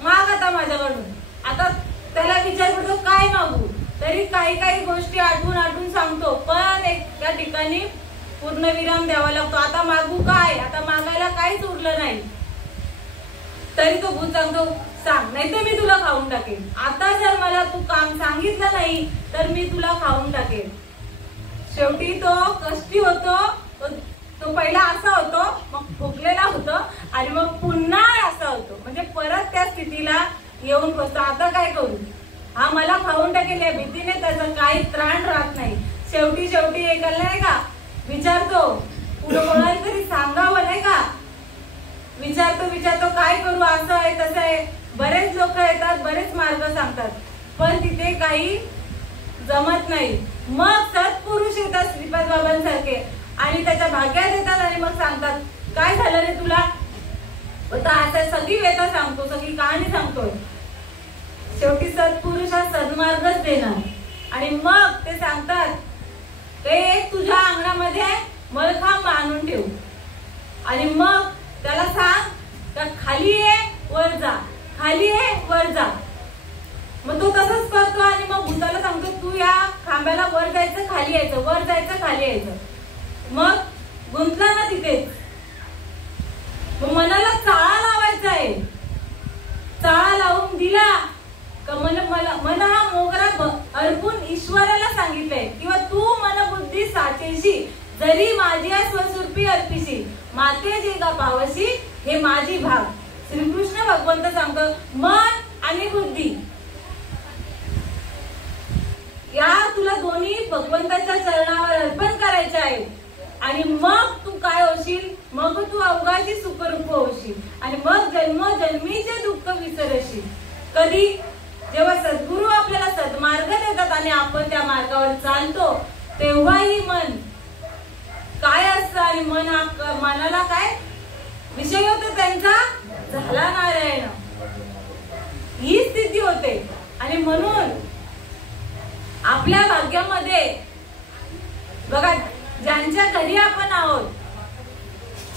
माग आता माझ्याकडून. आता त्याला विचार करतो काय मागू, तरी काही काही गोष्टी आठवून सांगतो, पण एका ठिकाणी पूर्ण विराम द्यावा लागतो. आता मागू काय, आता मागायला काहीच उरलं नाही. तरी तो भूत सांगतो, सांग, नाही तर मी तुला खाऊन टाकेन. आता जर मला तू काम सांगितलं नाही तर मी तुला खाऊन टाकेन. शेवटी तो कष्टी होतो, तो पहिला असा होतो, मग फुगलेला होतो आणि मग पुन्हा असा होतो, म्हणजे परत त्या स्थितीला येऊन बसतो. आता काय करू, हा मला खाऊन टाकेल या भीतीने त्याचा काही त्राण राहत नाही. शेवटी एकाला नाही का विचारतो, पुढे कोणाला तरी सांगावं नाही का, विचारतो काय करू, असं आहे तसं आहे. बरेच लोक येतात, बरेच मार्ग सांगतात, पण तिथे काही जमत नाही. मग सत्पुरुष येतात श्रीपाद बाबांसारखे आणि त्याच्या भाग्यात येतात आणि मग सांगतात, काय झालं रे तुला, आता सगळी वेता सांगतो, सगळी कहाणी सांगतोय. शेवटी सत्पुरुष हा सन्मार्गच देणार. आणि मग ते सांगतात, ते तुझ्या अंगणामध्ये मलखांब आणून ठेव आणि मग त्याला सांग का खाली ये वर जा, खाली ये वर जा. मग तो तसंच करतो आणि मग भूताला सांगतो, तू या खांब्याला वर जायचं खाली यायचं, वर जायचं खाली यायचं. मग गुंतला ना तिथेच. मग मनाला चाळा लावायचा आहे, चाळा लावून दिला का मन हा मोगरा अर्पून ईश्वराला सांगितलंय, किंवा तू मन बुद्धी साचेशी जरी माझी स्वस्वरूपी अर्पिशी, माते जे गा पावशी हे माझी भाग. श्रीकृष्ण भगवंत सांगतो, मन आणि बुद्धी या तुला दोन्ही भगवंताच्या चरणावर अर्पण करायचे आहे. आणि मग तू काय होशील, मग तू अवघाची सुखरूप होशील आणि मग जन्मोजन्मीचे दुःख विसरशील. कधी, जेव्हा सद्गुरू आपल्याला सद्मार्ग देतात आणि आपण त्या मार्गावर चालतो, तेव्हाही मन काय असतं आणि मनाला काय विषय होतो त्यांचा, झाला नारायण, ही स्थिती होते. आणि म्हणून आपल्या भाग्यामध्ये बघा, ज्यांच्या घरी आपण आहोत,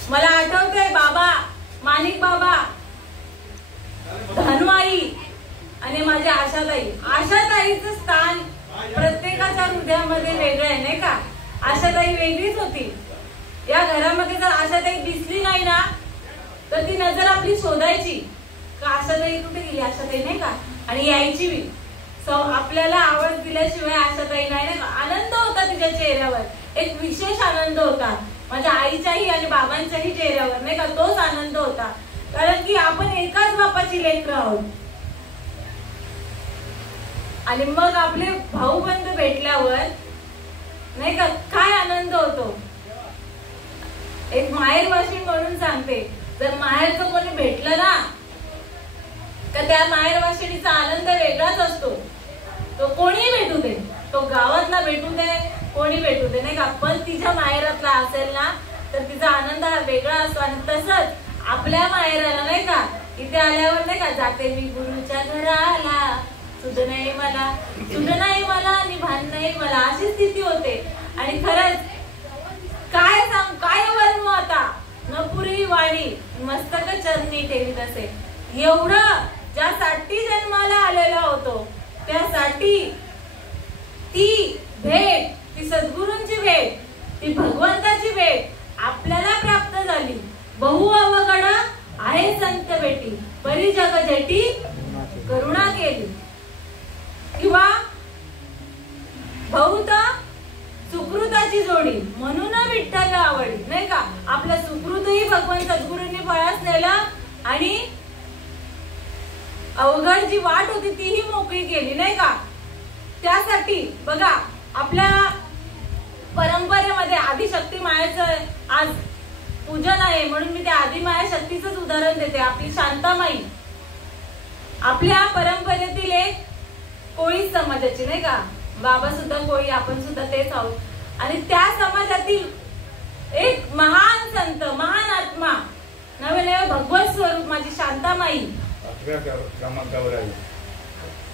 मला आठवतंय बाबा, माणिक बाबा, धनवाई आणि माझ्या आशाताईचं स्थान प्रत्येकाच्या हृदयामध्ये वेगळं आहे नाही का. आशाताई वेगळीच होती. या घरामध्ये जर आशाताई दिसली नाही ना, तर ती नजर आपली शोधायची का आशाताई कुठे गेली, आशाताई नाही का, आणि यायची बी आपल्याला आवाज दिल्याशिवाय आशाताई नाही का. आनंद होता तिच्या चेहऱ्यावर, एक विशेष आनंद होता माझ्या आईच्याही आणि बाबांच्याही चेहऱ्यावर नाही का. तोच आनंद होता, कारण की आपण एकाच बापाची लेकरं आहोत. आणि मग आपले भाऊ बंध भेटल्यावर नाही का काय आनंद होतो. एक माहेरवाशी म्हणून सांगते, जर माहेरचं कोणी भेटलं ना तर त्या माहेरवाशिणीचा आनंद वेगळाच असतो. तो कोणी भेटू दे, तो गावातला भेटू दे, कोणी भेटू दे नाही का, पण तिच्या माहेरातला असेल ना तर तिचा आनंद हा वेगळा असतो. आणि तसंच आपल्या माहेराला नाही का, इथे आल्यावर नाही का, जाते मी गुरुच्या घराला, सुध नाही मला आणि भान नाही मला, अशी स्थिती होते. आणि खरंच काय वर्णू आता, नपुरी वाणी मस्तक चरणी ठेवीत असे. एवढं ज्यासाठी जन्माला आलेला होतो त्यासाठी ती भेट, ती सद्गुरूंची भेट, ती भगवंताची भेट आपल्याला प्राप्त झाली. बहु अवघड आहे संत भेटी, परी जग जेटी करुणा केली. किंवा बहुत सुकृताची जोडी म्हणून विठ्ठल आवडी नाही का. आपलं सुकृतही भगवान सद्गुरूंनी फळास नेलं आणि अवघड जी वाट होती तीही मोकळी केली नाही का. त्यासाठी बघा आपल्या परंपरेमध्ये आदिशक्ती मायेचं आज पूजन आहे, म्हणून मी त्या आदिमाया शक्तीचंच उदाहरण देते. आपली शांतामाई आपल्या परंपरेतील एक कोळी समाजाची नाही का, बाबा सुद्धा कोळी, आपण सुद्धा तेच आहोत. आणि त्या समाजातील एक महान संत, महान आत्मा, नवे नवे भगवत स्वरूप माझी शांतामाई 8व्या क्रमांकावर आहे.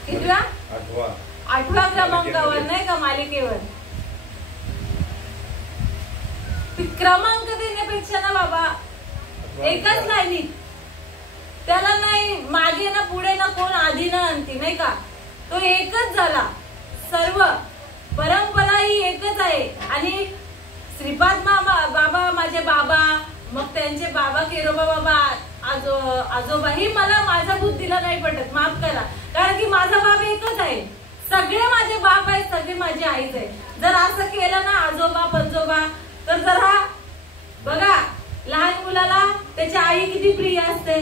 कितव्या? 8व्या क्रमांकावर नाही का मालिकेवर. क्रमांक देण्यापेक्षा ना बाबा एकच लाईनीत, त्याला नाही मागे ना पुढे ना कोण आधी ना अंती नाही का, तो एकच झाला. सर्व परंपरा ही एकच आहे. आणि श्रीपाद बाबा माझे बाबा, मग त्यांचे बाबा केरोबा बाबा, आजोबा, ही मला माझा बुद्धीला नाही पटत, माफ करा, कारण की माझा बाप एकच आहे. सगळे माझे बाप आहेत, सगळे माझी आईच आहे. जर असं केलं ना आजोबा पंजोबा, तर जरा बघा लहान मुलाला त्याची आई किती प्रिय असते,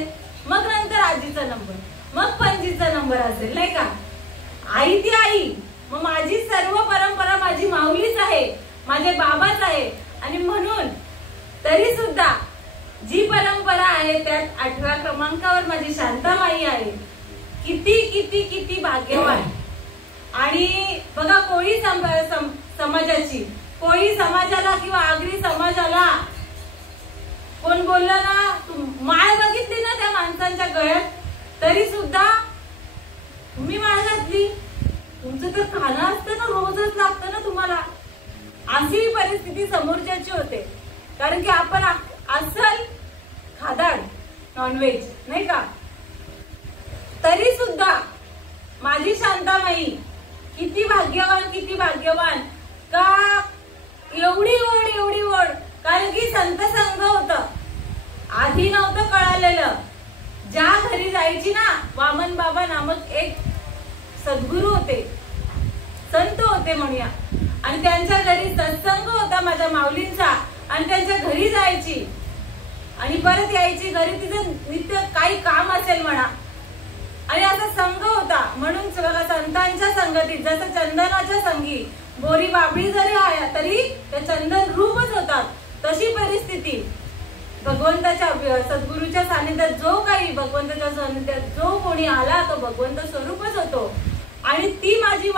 मग नंतर आजीचा नंबर, मग पणजीचा नंबर असेल नाही का. आई ती आई. मग माझी सर्व परंपरा माझी माऊलीच आहे, माझे बाबाच आहे. आणि म्हणून तरी सुद्धा जी परंपरा आहे त्यात 8व्या क्रमांकावर माझी शांतामाई आहे. किती किती किती भाग्यवान. आणि बघा कोळी समाजाची, कोळी समाजाला किंवा आगरी समाजाला कोण बोललं ना, तू माळ बघितली ना त्या माणसांच्या गळ्यात, तरी सुद्धा तुम्ही माळ घातली, तुमचं तर खाणं असतं ना, रोजच लागतं ना तुम्हाला, अशी परिस्थिती समोरच्याची होते. कारण की आपण अस्सल खादाड नॉनव्हेज नाही का. तरी सुद्धा माझी शांतामाई किती भाग्यवान, किती भाग्यवान का, एवढी ओढ, कारण की संत संघ होत, आधी नव्हतं कळालेलं. ज्या घरी जायची ना, वामन बाबा नामक एक सद्गुरू होते, संत होते म्हणूया, आणि त्यांच्या घरी सत्संग होता माझ्या माऊलींचा, आणि त्यांच्या घरी जायची आणि परत यायची घरी, तिचं नित्य काही काम असेल म्हणा, आणि असा संघ होता. म्हणून बघा संतांच्या संगतीत जसं चंदनाच्या संगी बोरी बाबळी जरी आल्या तरी ते चंदन रूपच होतात, तशी परिस्थिती भगवंताच्या सद्गुरूच्या सानिध्यात जो काही भगवंताच्या सानिध्यात जो कोणी आला तो भगवंत स्वरूपच होतो. आणि ती माझी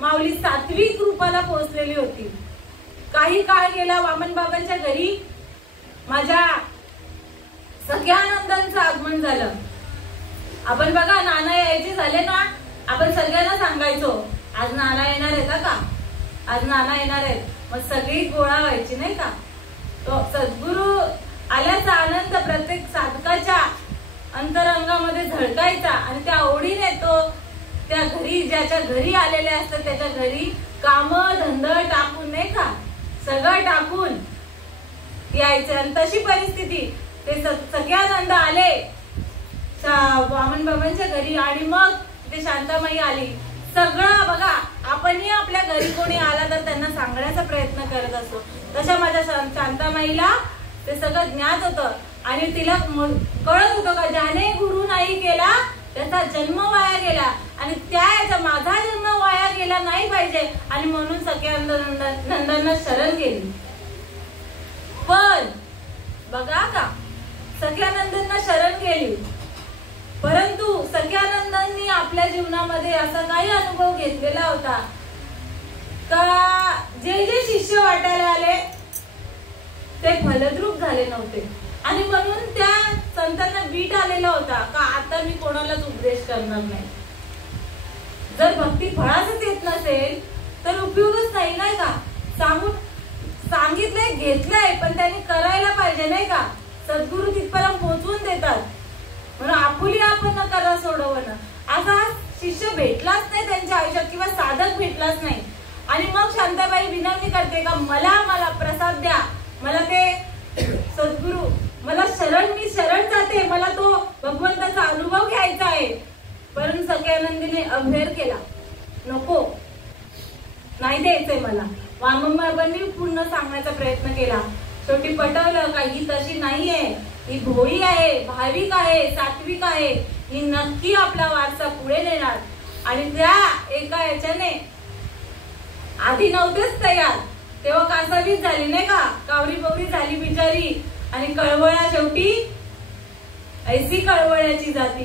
माऊली 7वी रूपाला पोहोचलेली होती. काही काळ गेला, वामन बाबांच्या घरी माझ्या सगळ्या आनंदांचं आगमन झालं. आपण बघा नाना यायचे झाले ना, आपण सगळ्यांना सांगायचो आज नाना येणार आहेत का, आज नाना येणार आहेत, मग सगळी गोळा व्हायची नाही का. तो सद्गुरू आल्याचा आनंद प्रत्येक साधकाच्या अंतरंगामध्ये झळकायचा. आणि त्या ओढीने तो त्या घरी, ज्याच्या घरी आलेले असतात त्याच्या घरी काम धंद टाकून नाही का, सगळं टाकून यायचं. आणि तशी परिस्थिती ते सगळ्यानंद आले वामन बाबांच्या घरी आणि मग तिथे शांतामाई आली. सगळं बघा, आपणही आपल्या घरी कोणी आला तर त्यांना सांगण्याचा प्रयत्न करत असतो. तशा माझ्या शांतामाईला ते सगळं ज्ञात होतं आणि तिला कळत होतं का ज्याने गुरु नाही केला त्याचा जन्म वाया गेला आणि त्या माझा जन्म वाया गेला नाही पाहिजे आणि म्हणून सख्यानंदांना शरण गेली. पण बघा का, सख्यानंदांना शरण गेली, परंतु सख्यानंदांनी आपल्या जीवनामध्ये असा काही अनुभव घेतलेला होता का जे जे शिष्य वाटायला आले ते फलद्रूप झाले नव्हते आणि म्हणून त्या संतांना बीट आलेला होता का आता मी कोणालाच उपदेश करणार नाही. जर भक्ती फळाचंच येत नसेल तर उपयोगच नाही, नाही का. सांगितलंय, घेतलंय, पण त्यांनी करायला पाहिजे, नाही का. सद्गुरु तिथपर्यंत पोहोचवून देतात म्हणून आपुली आपण न करा सोडवणं. असा शिष्य भेटलाच नाही त्यांच्या आयुष्यात किंवा साधक भेटलाच नाही. आणि मग शांताबाई विनंती करते का मला प्रसाद द्या, मला ते सद्गुरु, मला मी शरण जाते, मला तो भगवंताचा अनुभव घ्यायचा आहे. परंतु सख्यानंदीने अभेर केला, नको, नाही द्यायचंय मला. वामनबाबांनी पूर्ण सांगण्याचा प्रयत्न केला. शेवटी पटवलं का ही तशी नाहीये, ही भोळी आहे, भाविक आहे, सात्विक आहे, ही नक्की आपला वारसा पुढे नेणार. आणि त्या एका याच्याने आधी नव्हतेच तयार, तेव्हा कासावीस झाली, नाही का, कावरी बवरी झाली बिचारी. आणि कळवळा शेवटी ऐसी कळवळ्याची जाती,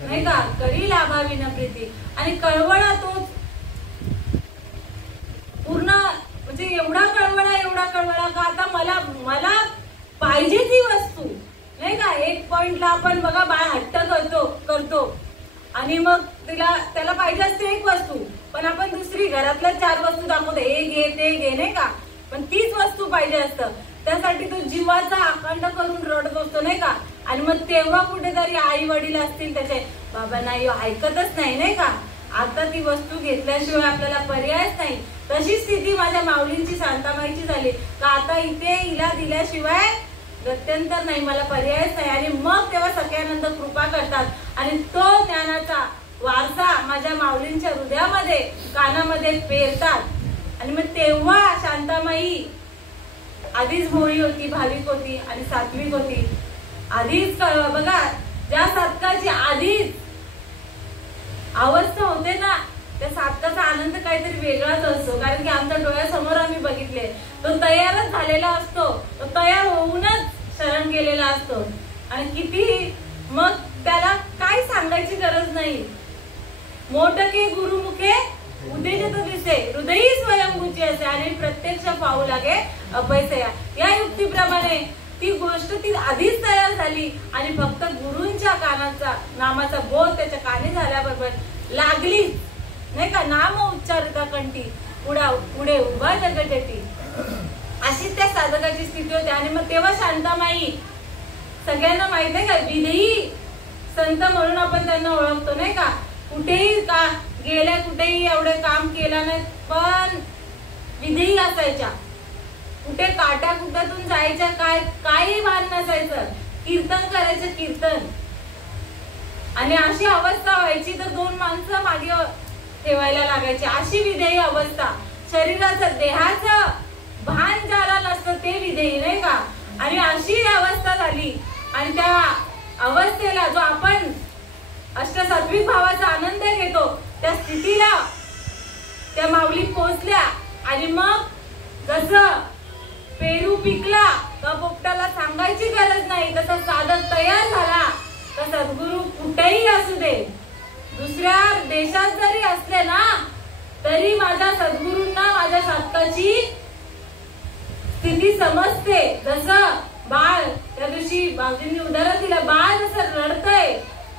नाही का, करी लाभावी न प्रीती. आणि कळवळा तो पूर्ण म्हणजे एवढा कळवळा का आता मला पाहिजे ती वस्तू, नाही का. एक पॉइंटला आपण बघा बाळ हट्ट करतो आणि मग त्याला पाहिजे असते एक वस्तू, पण आपण दुसरी घरातल्या 4 वस्तू दाखवतो, हे घे ते घे, नाही का, पण तीच वस्तू पाहिजे असतं. त्यासाठी तो जीवाचा आखंड करून रडत असतो, नाही का. आणि मग तेव्हा कुठेतरी आई वडील असतील त्याचे, बाबा नाही ऐकतच नाही, नाही का. आता ती वस्तू घेतल्याशिवाय आपल्याला पर्यायच नाही. तशी स्थिती माझ्या माऊलींची, शांताबाईची झाली का आता इथे हिला दिल्याशिवाय गत्यंतर नाही, मला पर्यायच नाही. आणि मग तेव्हा सख्यानंद कृपा करतात आणि तो ज्ञानाचा वारसा माझ्या माऊलींच्या हृदयामध्ये, कानामध्ये पेरतात. आणि मग तेव्हा शांताबाई आधीच भोळी होती, भाविक होती आणि सात्विक होती. आधीच बघा, ज्या साधकाची आधीच अवस्था होते ना, त्या साधकाचा आनंद काहीतरी वेगळाच असतो. कारण की आमच्या डोळ्यासमोर आम्ही बघितले, तो तयारच झालेला असतो, तो तयार होऊनच शरण गेलेला असतो. आणि किती मग त्याला काय सांगायची गरज नाही. मोठके गुरुमुखे उद्देशित दिसे, हृदयी स्वयंभूची असे आणि प्रत्यक्ष पाहू लागे अपैसया. या युक्तीप्रमाणे ती गोष्ट ती आधीच तयार झाली आणि फक्त गुरूंच्या नामाचा बोध त्याच्या कानी झाल्याबरोबर लागली, नाही का. नाम उच्चारिता कंठी पुढे उभा जगटेटी, अशी त्या साधकाची स्थिती होती. आणि मग तेव्हा शांतामाई, सगळ्यांना माहित आहे का, विधेयी संत म्हणून आपण त्यांना ओळखतो, नाही का. कुठेही का गेल्या, कुठेही एवढे काम केलं नाही, पण विधेयी असायच्या. कुठे काट्याकुट्यातून जायच्या, काही भान नसायचं, कीर्तन करायचं, कीर्तन. आणि अशी अवस्था व्हायची तर 2 माणसं मागे ठेवायला लागायची, अशी विधेयी अवस्था. शरीराचं, देहाचं भान ज्याला नसतं ते विधेयी, नाही का. आणि अशी अवस्था झाली. आणि त्या अवस्थेला जो आपण अष्टसात्विक भावाचा आनंद घेतो, त्या स्थितीला त्या माऊली पोहोचल्या. आणि मग जसं पेरू पिकला तर पोपटाला सांगायची गरज नाही, तसा साधक तयार झाला. तर सद्गुरु कुठेही असू दे, दुसऱ्या देशात जरी असले ना, तरी माझ्या सद्गुरूंना माझ्या साधकाची स्थिती समजते. जसं बाळ, त्या दिवशी बाजूंनी उदाहरण दिलं, बाळ जसं रडतंय,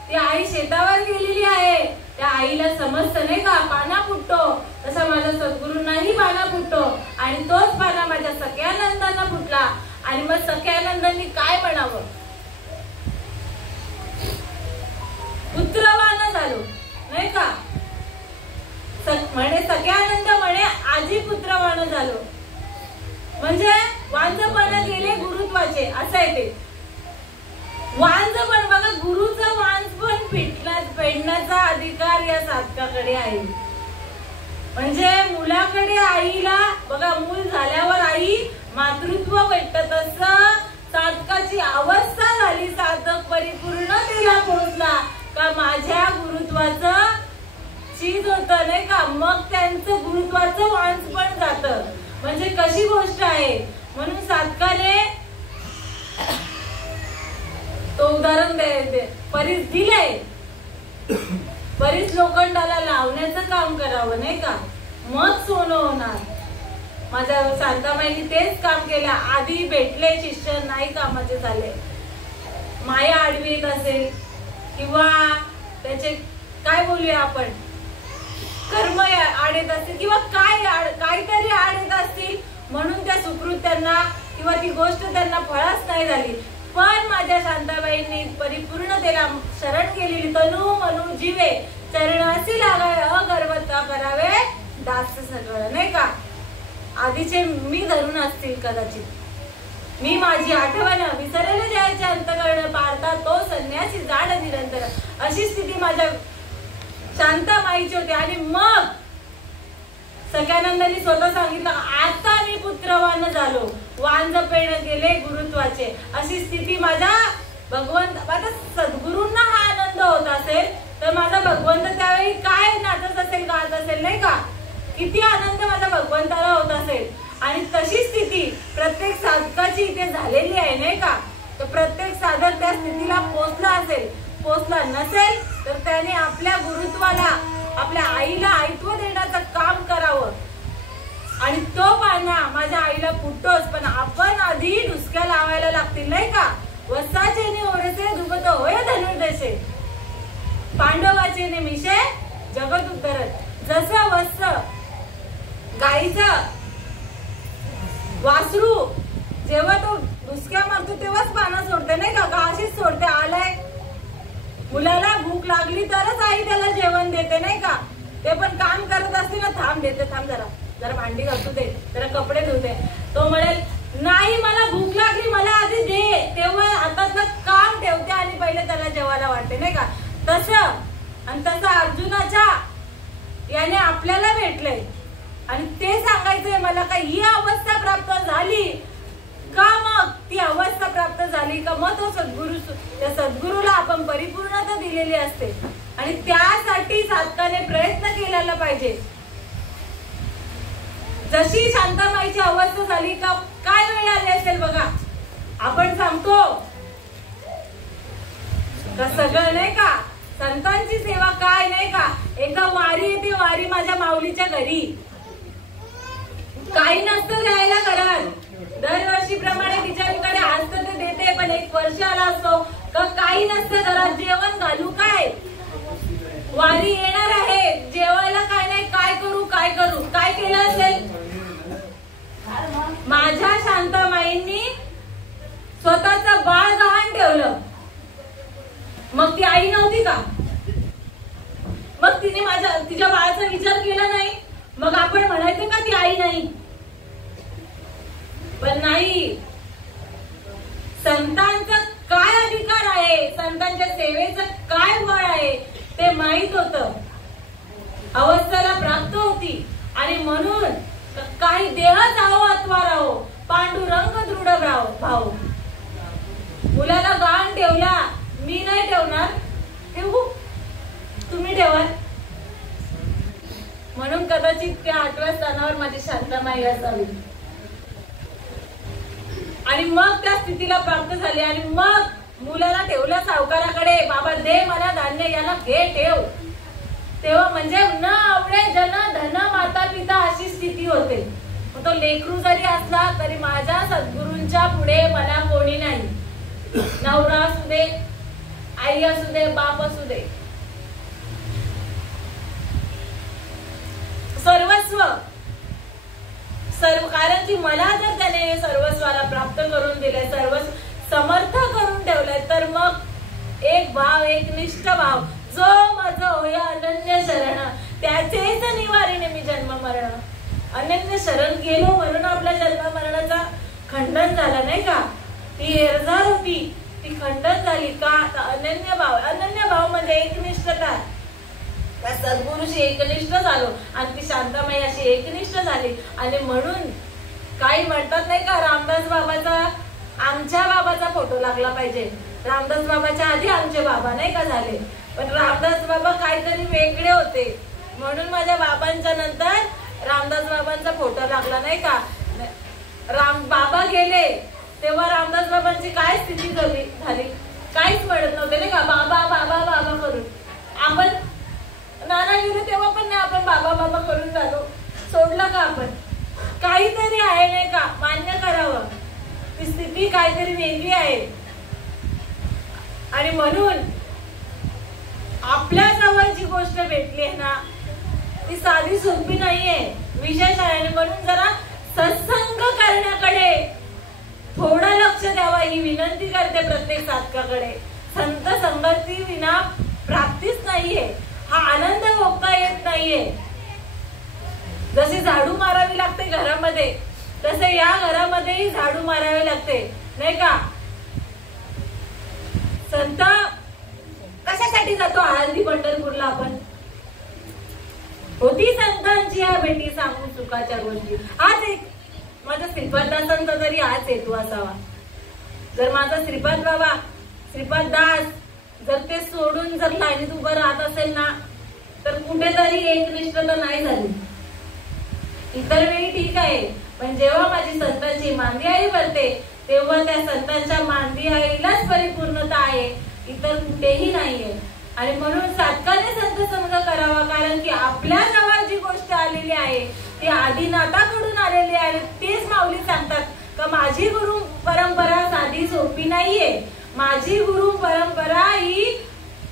ती आई शेतावर गेलेली आहे, त्या आईला समजतं, नाही का, पाना फुटतो. तसा माझ्या सद्गुरूंनाही पाना फुटतो आणि तोच पाना माझ्या सख्यानंदांना फुटला. आणि मग सख्यानंदांनी काय म्हणावं, पुत्रवान झालो, नाही का. म्हणे सख्यानंद म्हणे आजी पुत्रवान झालो, म्हणजे वांझपण गेले गुरुत्वाचे, असं आहे ते. वांझपण बघा, गुरुचं वांझ साधकाकडे आहे. म्हणजे मुलाकडे आईला बघा, मूल झाल्यावर आई मातृत्व भेटत, तसं साधकाची अवस्था झाली, साधक परिपूर्णतेला पोहोचला का माझ्या गुरुत्वाचं चीज होत नाही का, मग त्यांचं गुरुत्वाचं वांस पण जात. म्हणजे कशी गोष्ट आहे. म्हणून साधकाने तो उदाहरण परीस दिलंय, परीस लोखंडाला लावण्याचं काम करावं नाही का, मग सोनं होणार. माझ्या शांताबाईंनी तेच काम केलं. आधी भेटले शिष्य नाही कामाचे झाले, माया आडवी येत असेल किंवा त्याचे काय बोलूया आपण कर्म आड येत असतील किंवा काहीतरी आड येत असतील, म्हणून त्या सुकृत्यांना किंवा ती गोष्ट त्यांना फळच नाही झाली. पण माझ्या शांताबाईंनी परिपूर्णतेला शरण केलेली, तनु मनु जीवे चरणासी लागावे अगर्वता करावे दास सगळं नाही का. आधीचे मी धरून असतील कदाचित, मी माझी आठवण विसरले जायचे अंतकरण पारता तो संन्यासी जाड निरंतर, अशी स्थिती माझ्या शांताबाईची होती. आणि मग सख्यानंदांनी स्वतः सांगितलं, आता मी पुत्रवान झालो, वांजपेण गेले गुरुत्वाचे. अशी स्थिती माझ्या भगवंत, आता सद्गुरूंना हा आनंद होत असेल तर माझा भगवंत त्यावेळी काय नाचत असेल, गात असेल नाही का, किती आनंद माझ्या भगवंताला होत असेल. आणि तशी स्थिती प्रत्येक साधकाची इथे झालेली आहे नाही का. तर प्रत्येक साधक त्या स्थितीला पोहोचला असेल, पोहोचला नसेल तर त्याने आपल्या गुरुत्वाला, आपल्या आईला आईत्व देण्याचं काम करावं. आणि तो पाना माझ्या आईला फुटतोच, पण आपण आधी डुसक्या लावायला लागतील नाही का. वत्साचे ने ओरेसे दुबत होय धनुर्देशे, पांडवाचे ने मिशे जगत उद्धरत. जसं वत्स गाईचं वासरू जेव्हा तो डुसक्या मारतो तेव्हाच पानं सोडते नाही का, अशीच सोडते. आलाय मुलाला भूक लागली तरच आई त्याला जेवण देते नाही का. ते पण काम करत असते ना, थांब देते, थांब जरा भांडी घासू दे, जरा कपडे धुते. तो म्हणेल नाही मला भूक लागली, मला आधी दे, तेव्हा हातातलं काम ठेवते आणि पहिले त्याला जेवायला वाटते नाही का. तसं अर्जुनाच्या याने आपल्याला भेटलंय. आणि ते सांगायचंय मला का ही अवस्था प्राप्त झाली का, मग ती अवस्था प्राप्त झाली का मग तो त्या सद्गुरूला आपण परिपूर्णता दिलेली असते. आणि त्यासाठी साधकाने प्रयत्न केलेला पाहिजे. जशी शांताबाईची अवस्था झाली का काय वेळ आली असेल बघा, आपण सांगतो का सगळं नाही का, संतांची सेवा काय नाही का. एकदा वारी येते, वारी माझ्या माऊलीच्या घरी, काही नसतं द्यायला घरात, दरवर्षीप्रमाणे तिच्याकडे असतं ते देते, पण एक वर्ष आला असतो का काही नसतं घरात, जेवण घालू काय, वारी येणार आहे जेवायला काय नाही, काय करू काय केलं असेल. माझ्या शांताबाईंनी स्वतःचं बाळ गहाण ठेवलं, मग ती आई नव्हती का, मग तिने तिच्या बाळाचा विचार केला नाही, मग आपण म्हणायचं का ती आई नाही. पण नाही, संतांचा काय अधिकार आहे, संतांच्या सेवेचं काय बळ आहे ते माहित होतं, अवस्थेला प्राप्त होती. आणि म्हणून काही देह जाओ अथवा राहो, पांडुरंग दृढ भाव. मुलाला गाण ठेवला, मी नाही ठेवणार, ठेवू तुम्ही ठेवाल. म्हणून कदाचित त्या 8व्या स्थानावर माझी शांताबाई असावी. आणि मग त्या स्थितीला प्राप्त झाली. आणि मग मुलाला ठेवलं सावकाराकडे, बाबा दे मला धान्य, याला घे ठेव. तेव्हा म्हणजे न आवडे जन धन माता पिता अशी स्थिती होते. तो लेकरू जरी असला तरी माझ्या सद्गुरूंच्या पुढे मला कोणी नाही. नवरा असू दे, आई असू दे, बाप असू दे, सर्वस्व कारण की मला जर त्याने सर्वस्वाला प्राप्त करून दिले, सर्वस्व समर्थ करून ठेवलंय, तर मग एक भाव, एक निष्ठ भाव, जो माझं होय अनन्य शरण, त्याचेच निवारीने मी जन्म मरण. अनन्य शरण गेलो म्हणून आपल्या जन्म मरणाचा खंडन झाला नाही का. ती एरजार होती, ती खंडन झाली का. अनन्य भाव म्हणजे एकनिष्ठता, त्या सद्गुरूशी एकनिष्ठ झालो आणि ती शांतामाई अशी एकनिष्ठ झाली. आणि म्हणून काही म्हणतात नाही का, रामदास बाबाचा आमच्या बाबाचा फोटो लागला पाहिजे. रामदास बाबाच्या आधी आमचे बाबा नाही का झाले, पण रामदास बाबा काहीतरी वेगळे होते म्हणून माझ्या बाबांच्या नंतर रामदास बाबांचा फोटो लागला नाही का. बाबा गेले तेव्हा रामदास बाबांची काय स्थिती झाली, काहीच म्हणत नव्हते नाही का, बाबा बाबा बाबा करून. आपण नाना गेले तेव्हा पण नाही आपण बाबा बाबा करून झालो, सोडलं का आपण. काहीतरी आहे नाही का, मान्य करावं, ती स्थिती काहीतरी वेगळी आहे. आणि म्हणून आपल्या जवळ जी गोष्ट भेटली आहे ना ती साधी सोपी नाहीये, विशेष आहे. आणि म्हणून जरा सत्संग करण्याकडे थोडं लक्ष द्यावा ही विनंती करते प्रत्येक साधकाकडे. संत संगती विना प्राप्तीच नाहीये, हा आनंद भोगता येत नाहीये. जशी झाडू मारावी लागते घरामध्ये तसे या घरामध्येही झाडू मारावे लागते नाही का. संत कशासाठी जातो आळंदी पंढरपूरला आपण, होती संतांची या भेटी सांगू सुखाच्या गोष्टी. आज एक माझा श्रीपाद दासांचा तरी आज हेतू असावा. जर माझा श्रीपाद बाबा श्रीपाद दास जर ते सोडून जर लाईनीत उभं राहत असेल ना तर कुठेतरी एकनिष्ठता नाही झाली. इतर वेळी ठीक आहे, पण जेव्हा माझी संतांची मांदी आई भरते तेव्हा त्या संतांच्या मांदी आईलाच परिपूर्णता आहे, इतर कुठेही नाहीये. आणि म्हणून साधकाने संत संग करावा, कारण की आपल्या जवळ जी गोष्ट आलेली आहे ती आदिनाथाकडून आलेली आहे. तेच माऊली सांगतात का माझी गुरु परंपरा साधी सोपी नाहीये, माझी गुरु परंपरा ही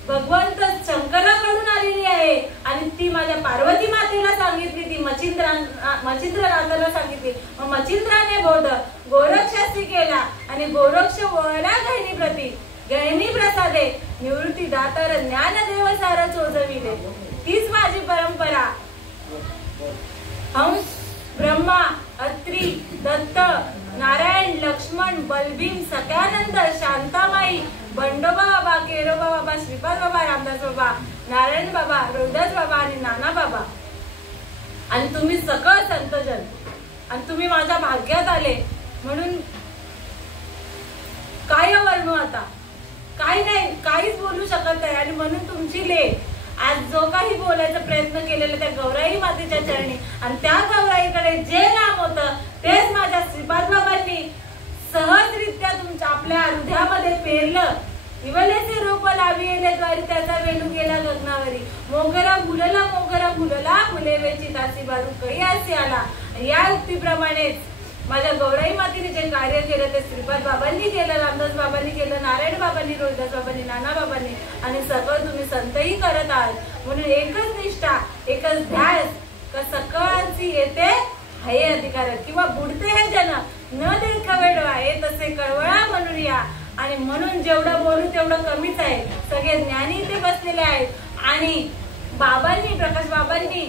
भगवंत शंकराकडून आलेली आहे. आणि ती माझ्या पार्वती मातेला सांगितली, ती मच्छिंद्रनाथाला सांगितली. मग मच्छिंद्राने बोध गोरक्षास्त्री केला आणि गोरक्ष वळला गहिनी प्रती गहिनी प्रसादे निवृत्ती दातार ज्ञानदेव सार चोजविले. तीच माझी परंपरा. हंस ब्रह्मा अत्री दत्त नारायण लक्ष्मण बलभीम सत्यानंद शांतामाई बंडोबा बाबा केरोबा बाबा श्रीपाद बाबा रामदास बाबा नारायण बाबा रोहिदास बाबा आणि नाना बाबा आणि तुम्ही सकळ संतजन आणि तुम्ही माझ्या भाग्यात आले म्हणून काय वर्णू आता, काही नाही, काहीच बोलू शकत नाही. आणि म्हणून तुमची लेख आज जो काही बोलायचा प्रयत्न केलेला त्या गौराई मातेच्या चरणी आणि त्या गौराईकडे जे नाम होतं तेच माझ्या श्रीपाद बाबांनी सहजरित्या तुमच्या आपल्या हृदयामध्ये पेरलं. विवलेचे रोप लाविले द्वारी त्याचा वेणू गेला गगनावरी मोगरा फुलला फुले वेची तासी बारू कही असे आला. या युक्तीप्रमाणेच माझ्या गौराई मातेने जे कार्य केलं ते श्रीपाद बाबांनी केलं, रामदास बाबांनी केलं, नारायण बाबांनी, रोहिदास बाबांनी, नाना बाबांनी आणि सगळं तुम्ही संतही करत आहात. म्हणून एकच निष्ठा एकच ध्यास का सकळांची येते हे अधिकार किंवा बुडते हे जन न देखवेडवा हे तसे कळवळा म्हणून या. आणि म्हणून जेवढं बोलू तेवढं कमीच आहे. सगळे ज्ञानी इथे बसलेले आहेत आणि बाबांनी प्रकाश बाबांनी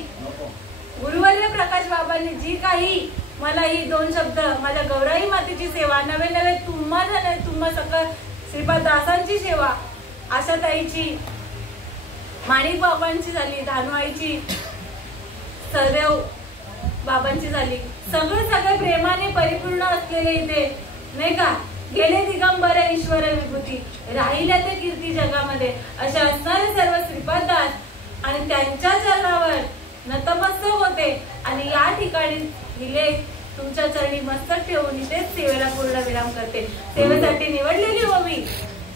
गुरुवर्य प्रकाश बाबांनी जी काही मला ही दोन शब्द माझ्या गौराई मातेची सेवा नवे नवे तुम्हा सकळ श्रीपाद दासांची सेवा आशाताईची माणिक बाबांची झाली, धानूआईची, सरदेव बाबांची झाली. सगळे प्रेमाने परिपूर्ण असलेले इथे नाही का. गेले दिगंबर ईश्वर विभूती राहिल्या ते कीर्ती जगामध्ये अशा असणारे सर्व श्रीपाद दास आणि त्यांच्या चरणावर नतमस्तक होते. आणि या ठिकाणी दिले तुमच्या चरणी मस्तक ठेवून इथेच सेवेला पूर्ण विराम करते. सेवेसाठी निवडलेली ओवी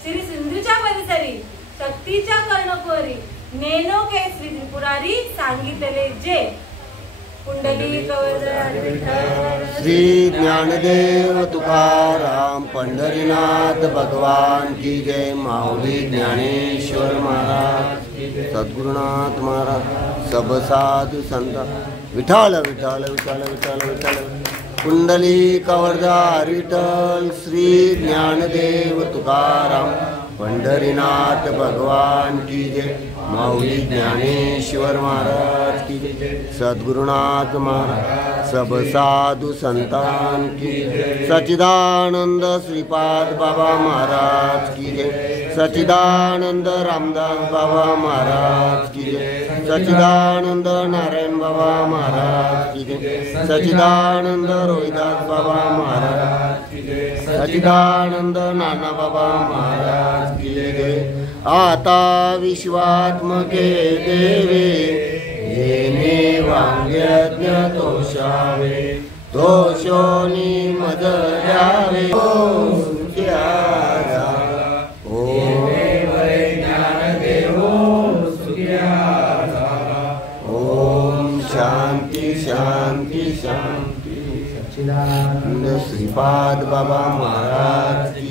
श्री सिंधूच्या परिसरी शक्तीच्या कर्णकोरी नेनो के श्री त्रिपुरारी सांगितले जे कुंडली श्री ज्ञानदेव तुकाराम पंढरीनाथ भगवान की जय. माऊली ज्ञानेश्वर महाराज सद्गुरुनाथ महाराज सब साधु संत विठाल विठाल विठाल विठाल विठाल कुंडली कवरदार विठ्ठल श्री ज्ञानदेव तुकाराम पंढरीनाथ भगवान की जय. माऊली ज्ञानेश्वर महाराज की जय. सद्गुरुनाथ महाराज सब साधु संतान की जय. सच्चिदानंद श्रीपाद बाबा महाराज की जय. सच्चिदानंद रामदास बाबा महाराज की जय. सच्चिदानंद नारायण बाबा महाराज की जय सच्चिदानंद रोहिदास बाबा महाराज की जय सच्चिदानंद नाना बाबा महाराज की जय आता विश्वात्मके देवे येणे वांग्यज्ञ तोषावे तोषोनी मद द्यावे शांति शांति शांति सच्चिदानंद श्रीपाद बाबा महाराज की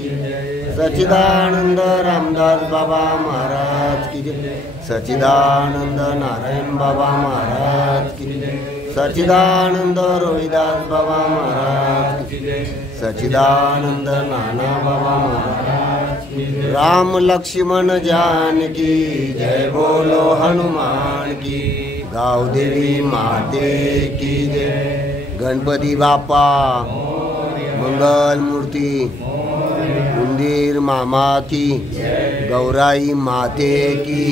सच्चिदानंद रामदास बाबा महाराज की जय सच्चिदानंद नारायण बाबा महाराज की जय सच्चिदानंद रोहिदास बाबा महाराज की जय सच्चिदानंद नाना बाबा महाराज की जय राम लक्ष्मण जानकी जय बोलो हनुमान की गाव देवी माते की जय गणपती बाप्पा मंगल मूर्ती मंदिर मामा की गौराई माते की